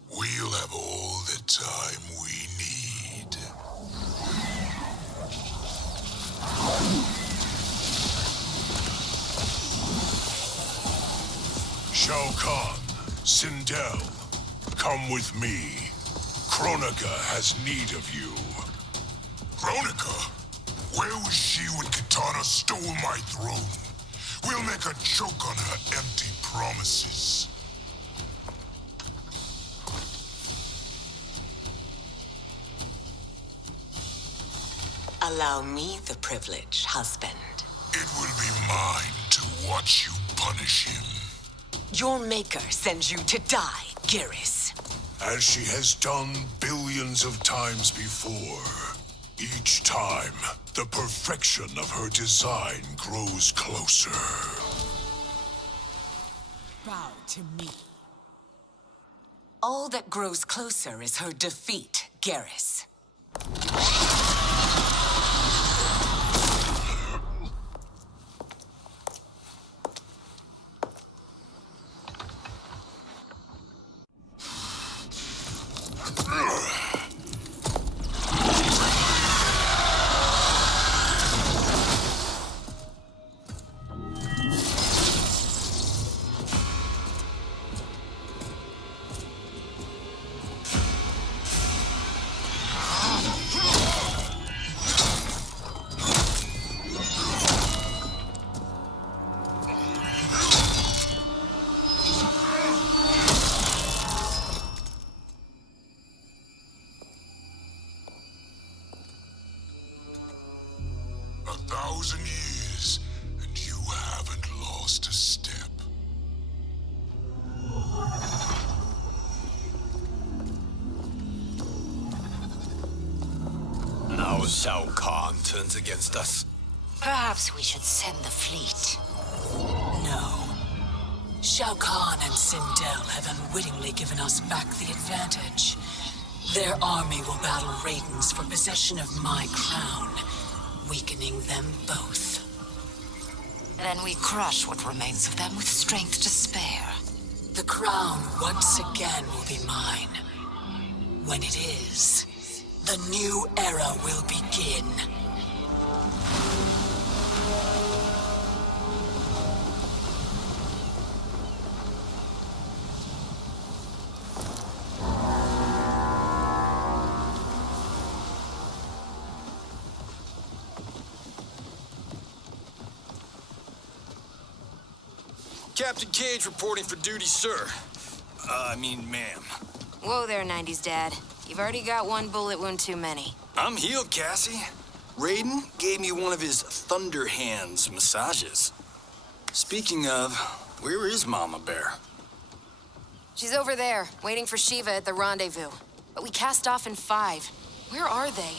We'll have all the time we need. Shao Kahn, Sindel, come with me. Kronika has need of you. Kronika? Where was she when Kitana stole my throne? We'll make her choke on her empty promises. Allow me the privilege, husband. It will be mine to watch you punish him. Your maker sends you to die, Geras. As she has done billions of times before. Each time, the perfection of her design grows closer. Bow to me. All that grows closer is her defeat, Geras. Years, and you haven't lost a step. Now Shao Kahn turns weapons against us. Perhaps we should send the fleet. No. Shao Kahn and Sindel have unwittingly given us back the advantage. Their army will battle Raidens for possession of my crown, weakening them both. Then we crush what remains of them with strength to spare. The crown once again will be mine. When it is, the new era will begin. Captain Cage reporting for duty, sir. Ma'am. Whoa there, 90s Dad. You've already got one bullet wound too many. I'm healed, Cassie. Raiden gave me one of his Thunder Hands massages. Speaking of, where is Mama Bear? She's over there, waiting for Shiva at the rendezvous. But we cast off in 5. Where are they?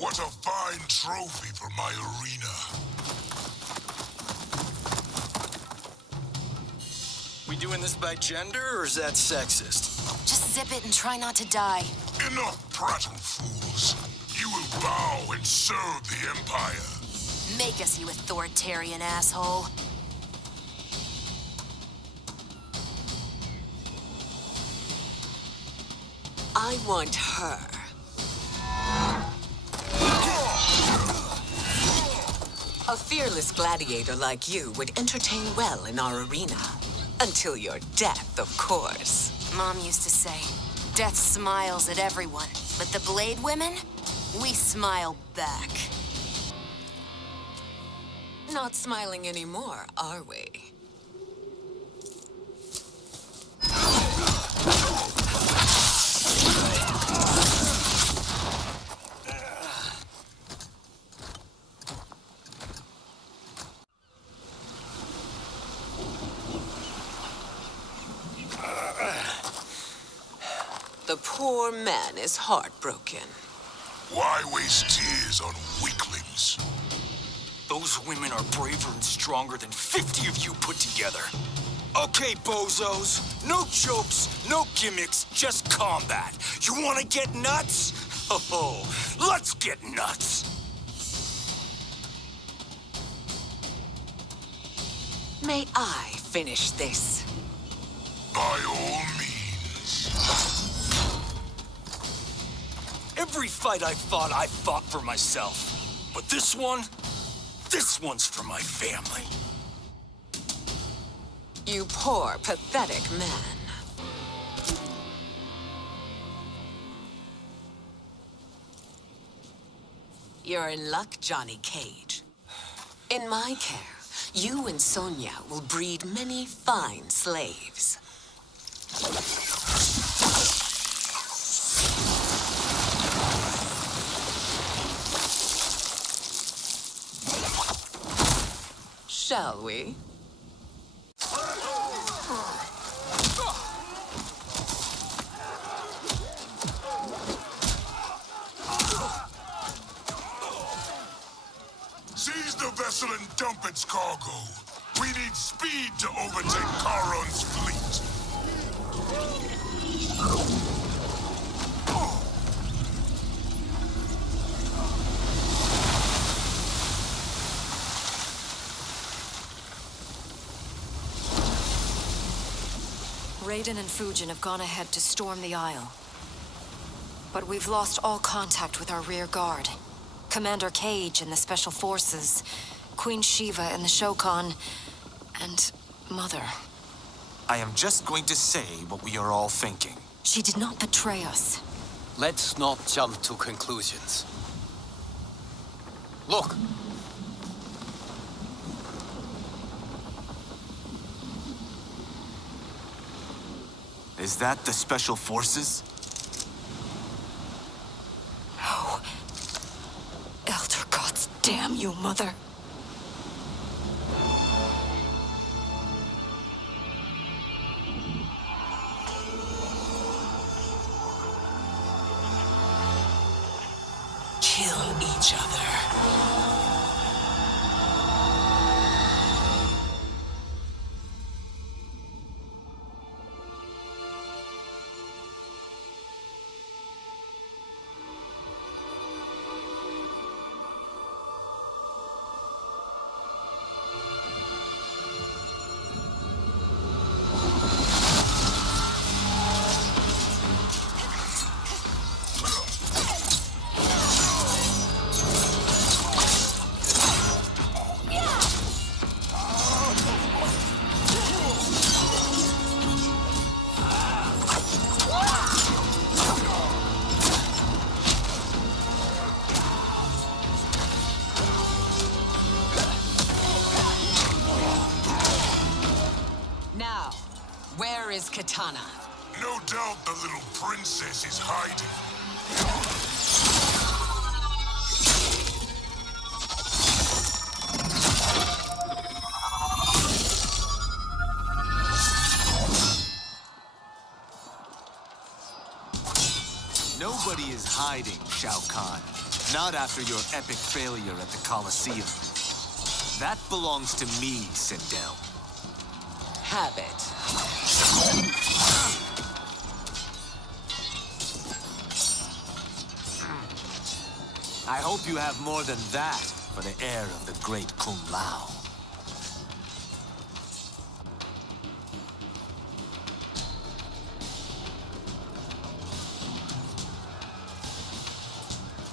What a fine trophy for my arena. We doing this by gender, or is that sexist? Just zip it and try not to die. Enough prattle, fools. You will bow and serve the Empire. Make us, you authoritarian asshole. I want her. A fearless gladiator like you would entertain well in our arena. Until your death, of course. Mom used to say, death smiles at everyone, but the Blade women, we smile back. Not smiling anymore, are we? The poor man is heartbroken. Why waste tears on weaklings? Those women are braver and stronger than 50 of you put together. Okay, bozos. No jokes, no gimmicks, just combat. You wanna get nuts? Oh, let's get nuts! May I finish this? By all means. Every fight I fought for myself. But this one's for my family. You poor, pathetic man. You're in luck, Johnny Cage. In my care, you and Sonia will breed many fine slaves. Shall we? Seize the vessel and dump its cargo. We need speed to overtake Charon's fleet. Raiden and Fujin have gone ahead to storm the Isle. But we've lost all contact with our rear guard. Commander Cage and the Special Forces, Queen Shiva and the Shokan, and Mother. I am just going to say what we are all thinking. She did not betray us. Let's not jump to conclusions. Look! Is that the Special Forces? No. Elder gods, damn you, Mother. Kill each other. Now, where is Kitana? No doubt the little princess is hiding. Nobody is hiding, Shao Kahn. Not after your epic failure at the Colosseum. That belongs to me, Sindel. Have it. I hope you have more than that for the heir of the great Kung Lao.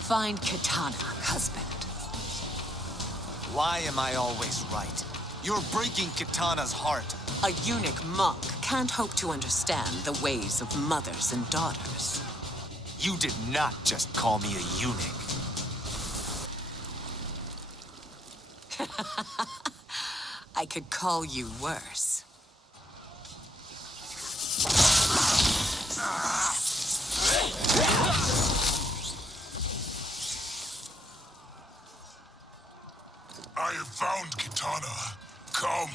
Find Kitana, husband. Why am I always right? You're breaking Kitana's heart. A eunuch monk can't hope to understand the ways of mothers and daughters. You did not just call me a eunuch. I could call you worse. I have found Kitana. Come.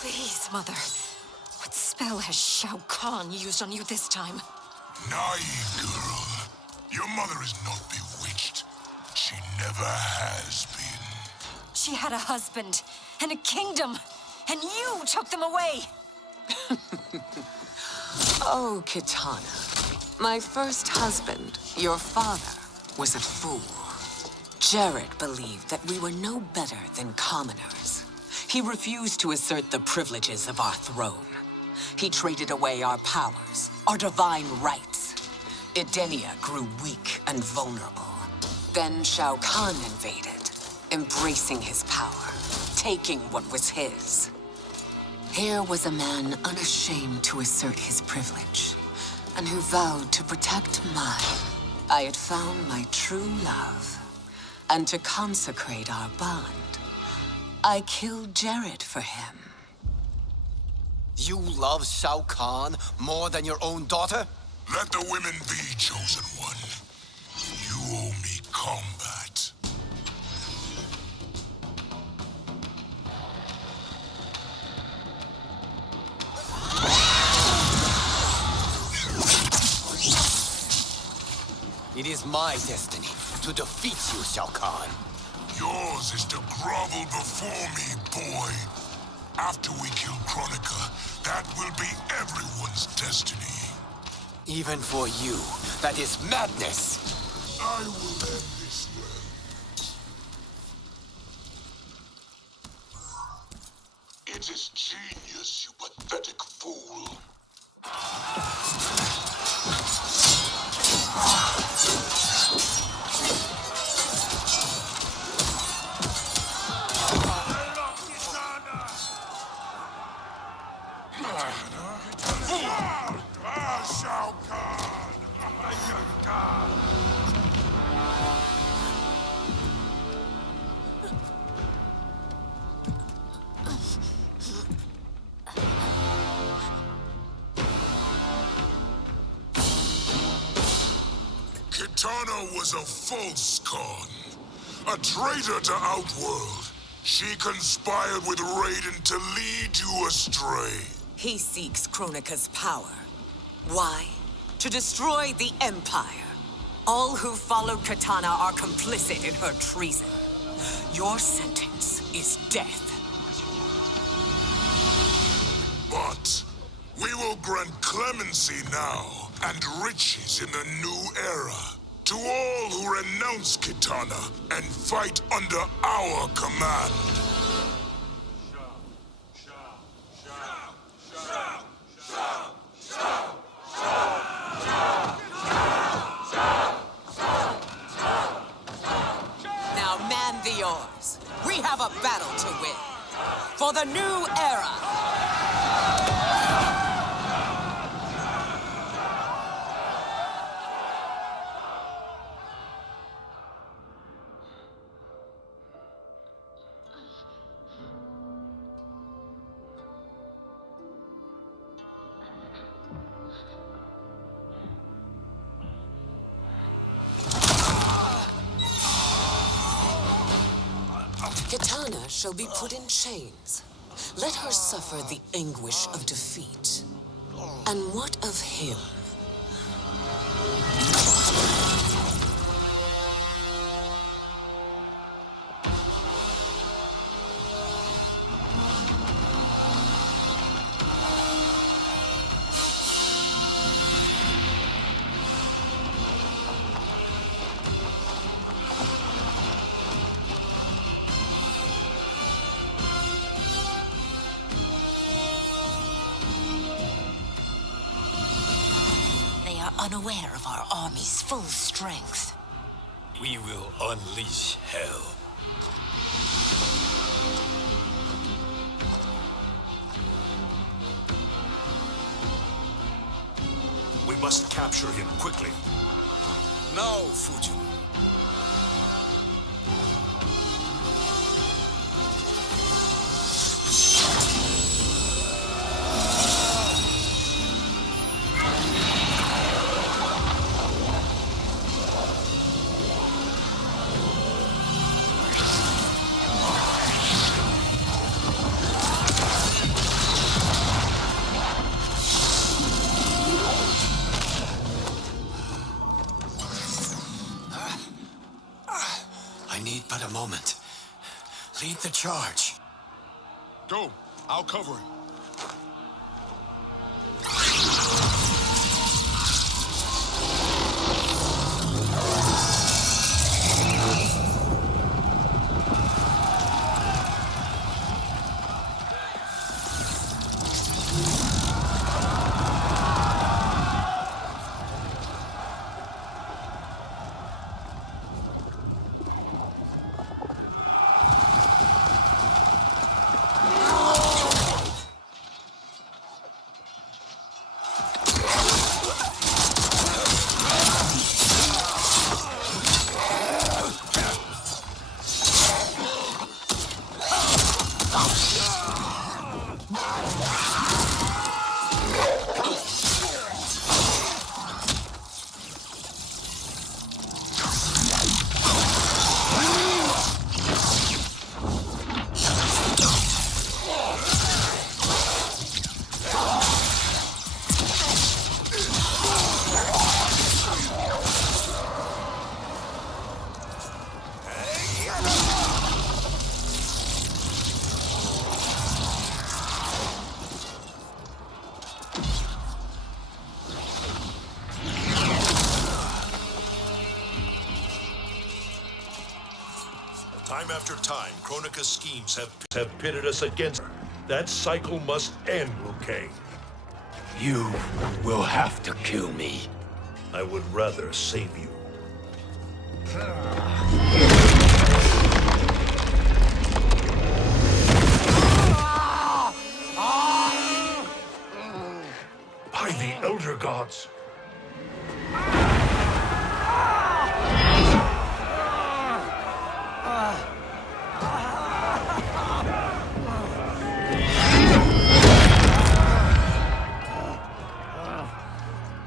Please, Mother. What spell has Shao Kahn used on you this time? Naive girl. Your mother is not bewitched. She never has been. She had a husband and a kingdom, and you took them away. Oh, Kitana. My first husband, your father, was a fool. Jared believed that we were no better than commoners. He refused to assert the privileges of our throne. He traded away our powers, our divine rights. Edenia grew weak and vulnerable. Then Shao Kahn invaded, embracing his power, taking what was his. Here was a man unashamed to assert his privilege, and who vowed to protect mine. I had found my true love, and to consecrate our bond, I killed Jared for him. You love Shao Kahn more than your own daughter? Let the women be, Chosen One. You owe me combat. It is my destiny to defeat you, Shao Kahn. Yours is to grovel before me, boy. After we kill Kronika, that will be everyone's destiny. Even for you, that is madness. I will end this land. It is genius, you pathetic fool. Shao Kahn! Kitana was a false Khan, a traitor to Outworld. She conspired with Raiden to lead you astray. He seeks Kronika's power. Why? To destroy the Empire. All who followed Kitana are complicit in her treason. Your sentence is death. But we will grant clemency now and riches in the new era to all who renounce Kitana and fight under our command. Now man the oars. We have a battle to win. For the new era. Kitana shall be put in chains. Let her suffer the anguish of defeat. And what of him? Unaware of our army's full strength. We will unleash hell. We must capture him quickly. Now, Fujin. But a moment. Lead the charge. Go. I'll cover him. Time after time, Kronika's schemes have pitted us against her. That cycle must end, Liu Kang. You will have to kill me. I would rather save you. By the Elder Gods!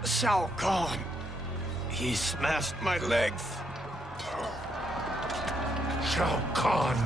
Shao Kahn. He smashed my legs. Shao Kahn!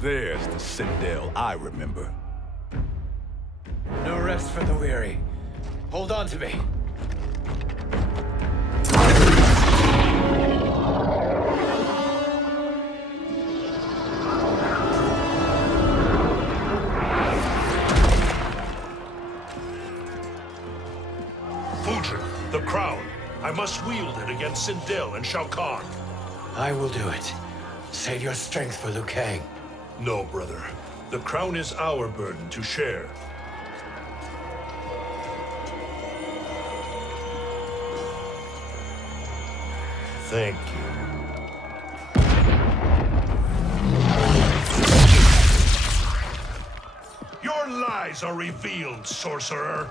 There's the Citadel I remember. No rest for the weary. Hold on to me. Fujin, the crown. I must wield it against Sindel and Shao Kahn. I will do it. Save your strength for Liu Kang. No, brother. The crown is our burden to share. Thank you. Your lies are revealed, sorcerer.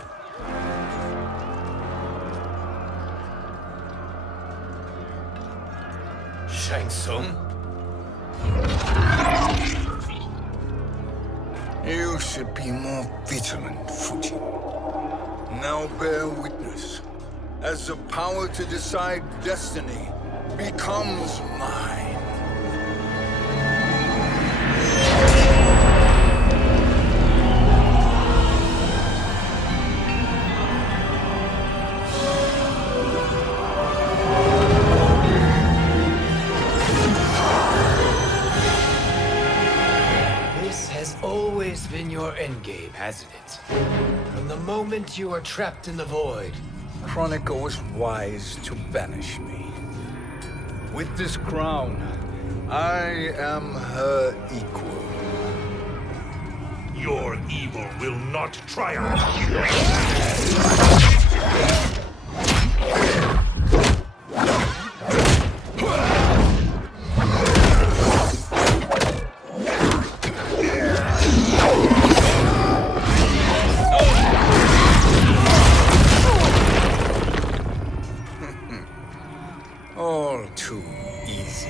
Shang Tsung? You should be more vigilant, Fujin. Now bear witness, as the power to decide destiny becomes mine. This has always been your endgame, hasn't it? From the moment you were trapped in the void. Kronika was wise to banish me. With this crown, I am her equal. Your evil will not triumph. All too easy.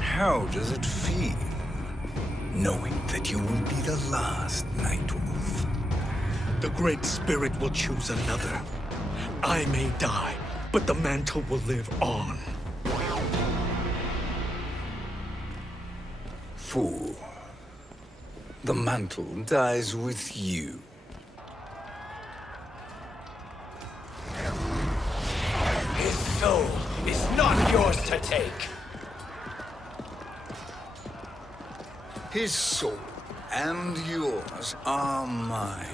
How does it feel, knowing that you will be the last Nightwolf? The Great Spirit will choose another. I may die, but the mantle will live on. Fool. The mantle dies with you. His soul is not yours to take. His soul and yours are mine.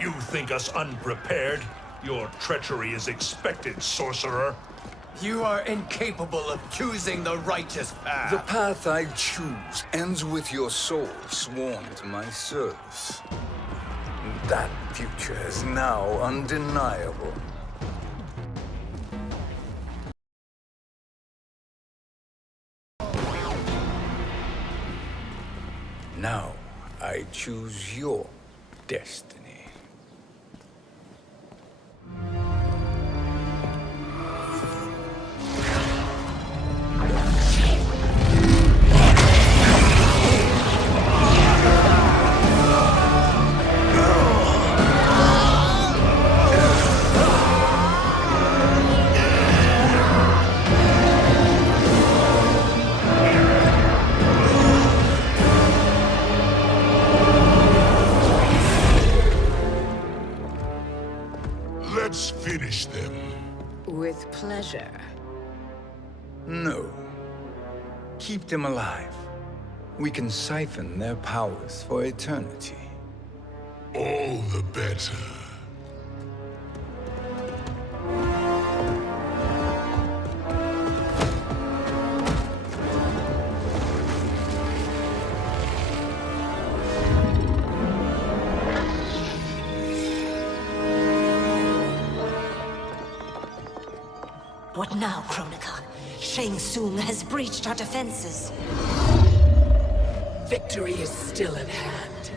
You think us unprepared? Your treachery is expected, sorcerer. You are incapable of choosing the righteous path. The path I choose ends with your soul sworn to my service. That future is now undeniable. I choose your destiny. Let's finish them. With pleasure. No. Keep them alive. We can siphon their powers for eternity. All the better. What now, Kronika? Shang Tsung has breached our defenses. Victory is still at hand.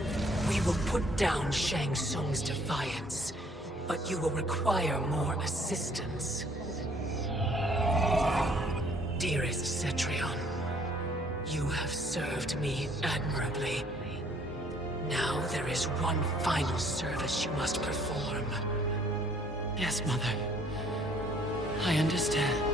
We will put down Shang Tsung's defiance, but you will require more assistance. Dearest Cetrion, you have served me admirably. Now there is one final service you must perform. Yes, Mother. I understand.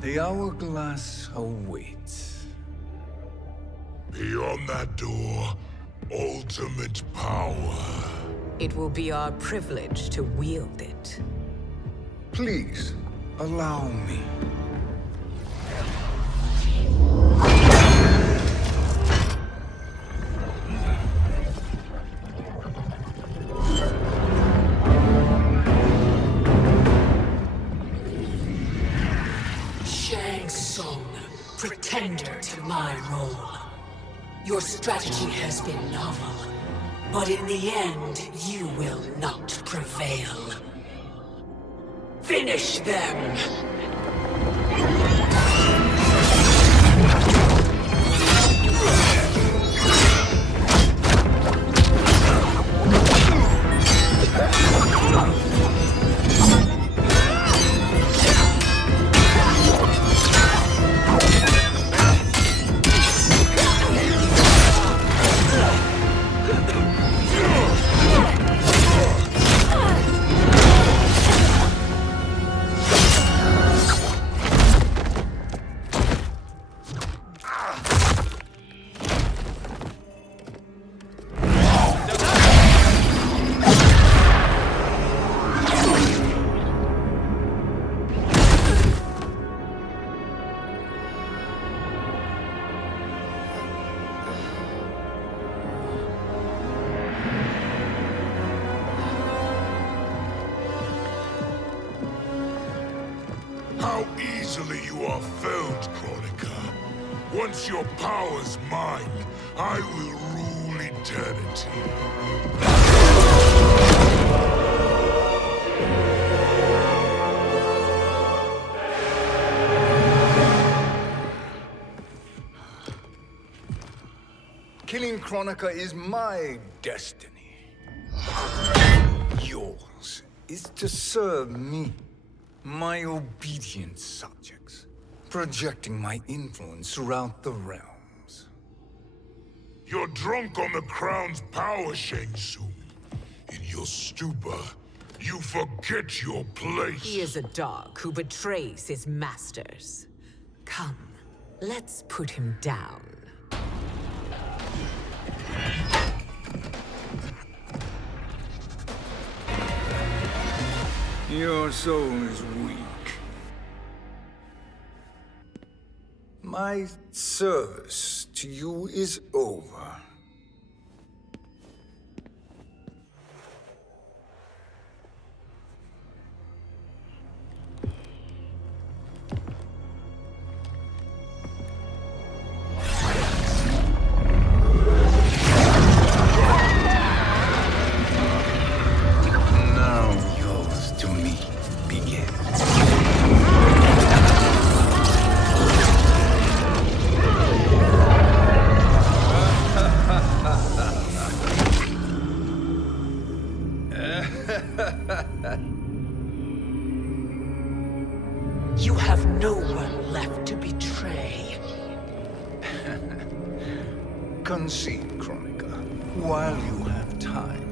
The hourglass awaits. Beyond that door, ultimate power. It will be our privilege to wield it. Please, allow me. Shang Tsung, pretender to my role. Your strategy has been novel, but in the end, you will not prevail. Finish them! How easily you are felled, Kronika. Once your power's mine, I will rule eternity. Killing Kronika is my destiny. Yours is to serve me, my obedient subjects, projecting my influence throughout the realms. You're drunk on the crown's power, Shang Tsung. In your stupor, you forget your place. He is a dog who betrays his masters. Come, let's put him down. Your soul is weak. My service to you is over. Now yours to me begins. You have no one left to betray. Concede, Chronica, while you have time.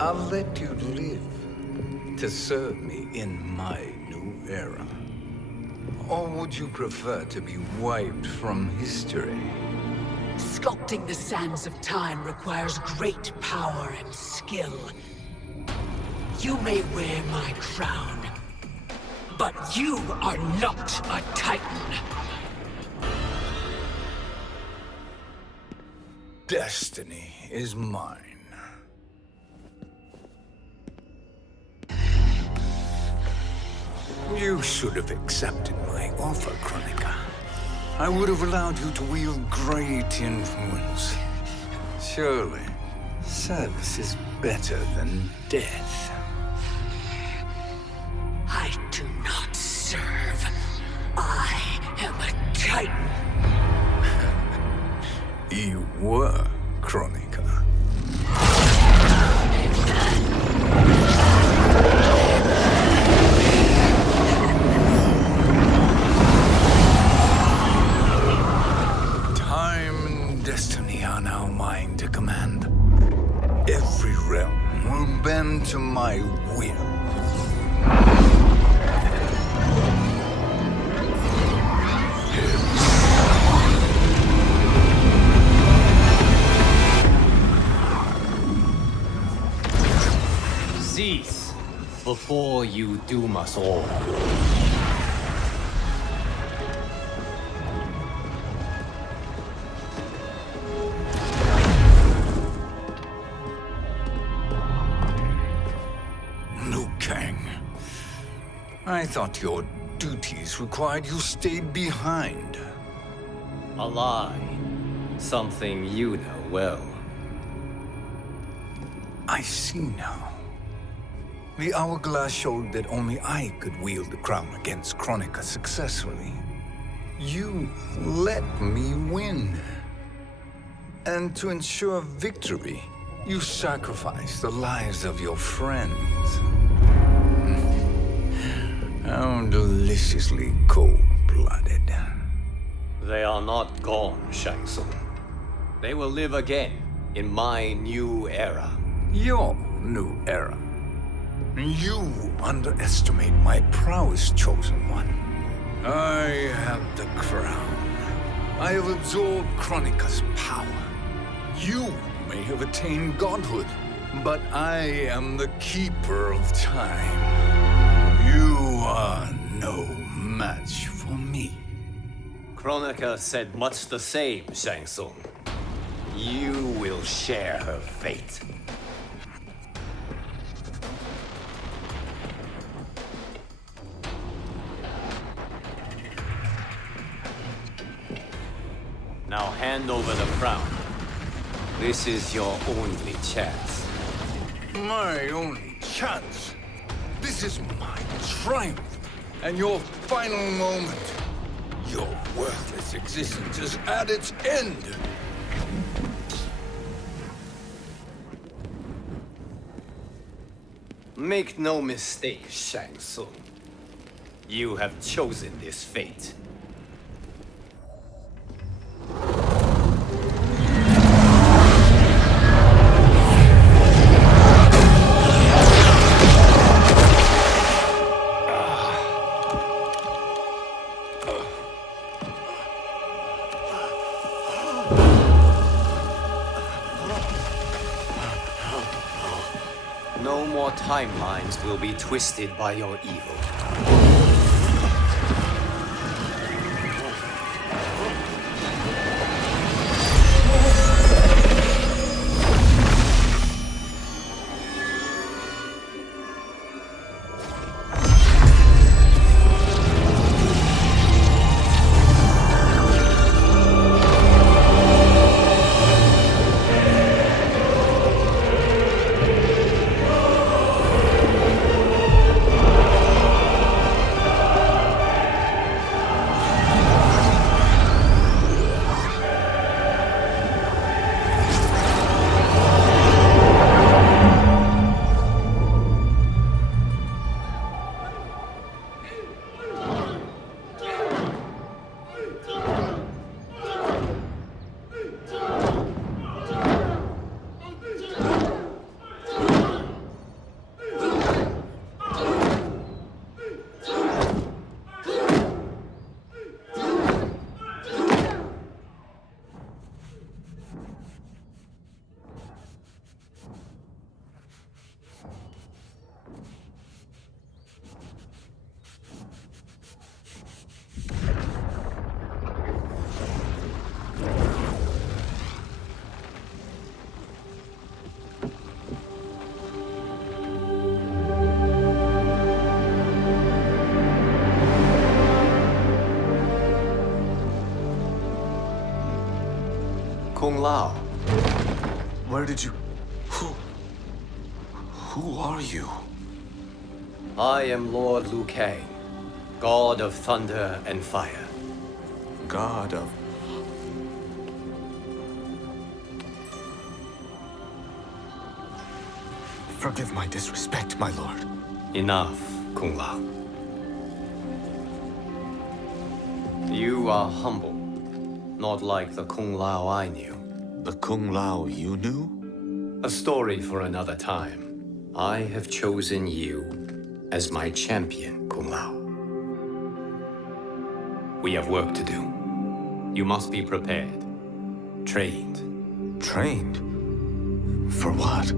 I'll let you live to serve me in my new era. Or would you prefer to be wiped from history? Sculpting the sands of time requires great power and skill. You may wear my crown, but you are not a Titan. Destiny is mine. You should have accepted my offer, Chronica. I would have allowed you to wield great influence. Surely, service is better than death. I do not serve. I am a Titan. You were, Chronica. Time and destiny are now mine to command. Every realm will bend to my will. Cease before you doom us all. Liu Kang. I thought your duties required you stayed behind. A lie. Something you know well. I see now. The hourglass showed that only I could wield the crown against Chronica successfully. You let me win. And to ensure victory, you sacrificed the lives of your friends. How deliciously cold-blooded. They are not gone, Shang Tsung. They will live again in my new era. Your new era. You underestimate my prowess, Chosen One. I have the crown. I have absorbed Chronica's power. You may have attained godhood, but I am the keeper of time. You are no match for me. Chronica said much the same, Shang Tsung. You will share her fate. Now hand over the crown. This is your only chance. My only chance. This is my triumph. And your final moment. Your worthless existence is at its end. Make no mistake, Shang Tsung. You have chosen this fate. No more Our timelines will be twisted by your evil. Kung Lao. Where did you... Who are you? I am Lord Liu Kang, God of Thunder and Fire. God of... Forgive my disrespect, my lord. Enough, Kung Lao. You are humble, not like the Kung Lao I knew. The Kung Lao you knew? A story for another time. I have chosen you as my champion, Kung Lao. We have work to do. You must be prepared. Trained. Trained? For what?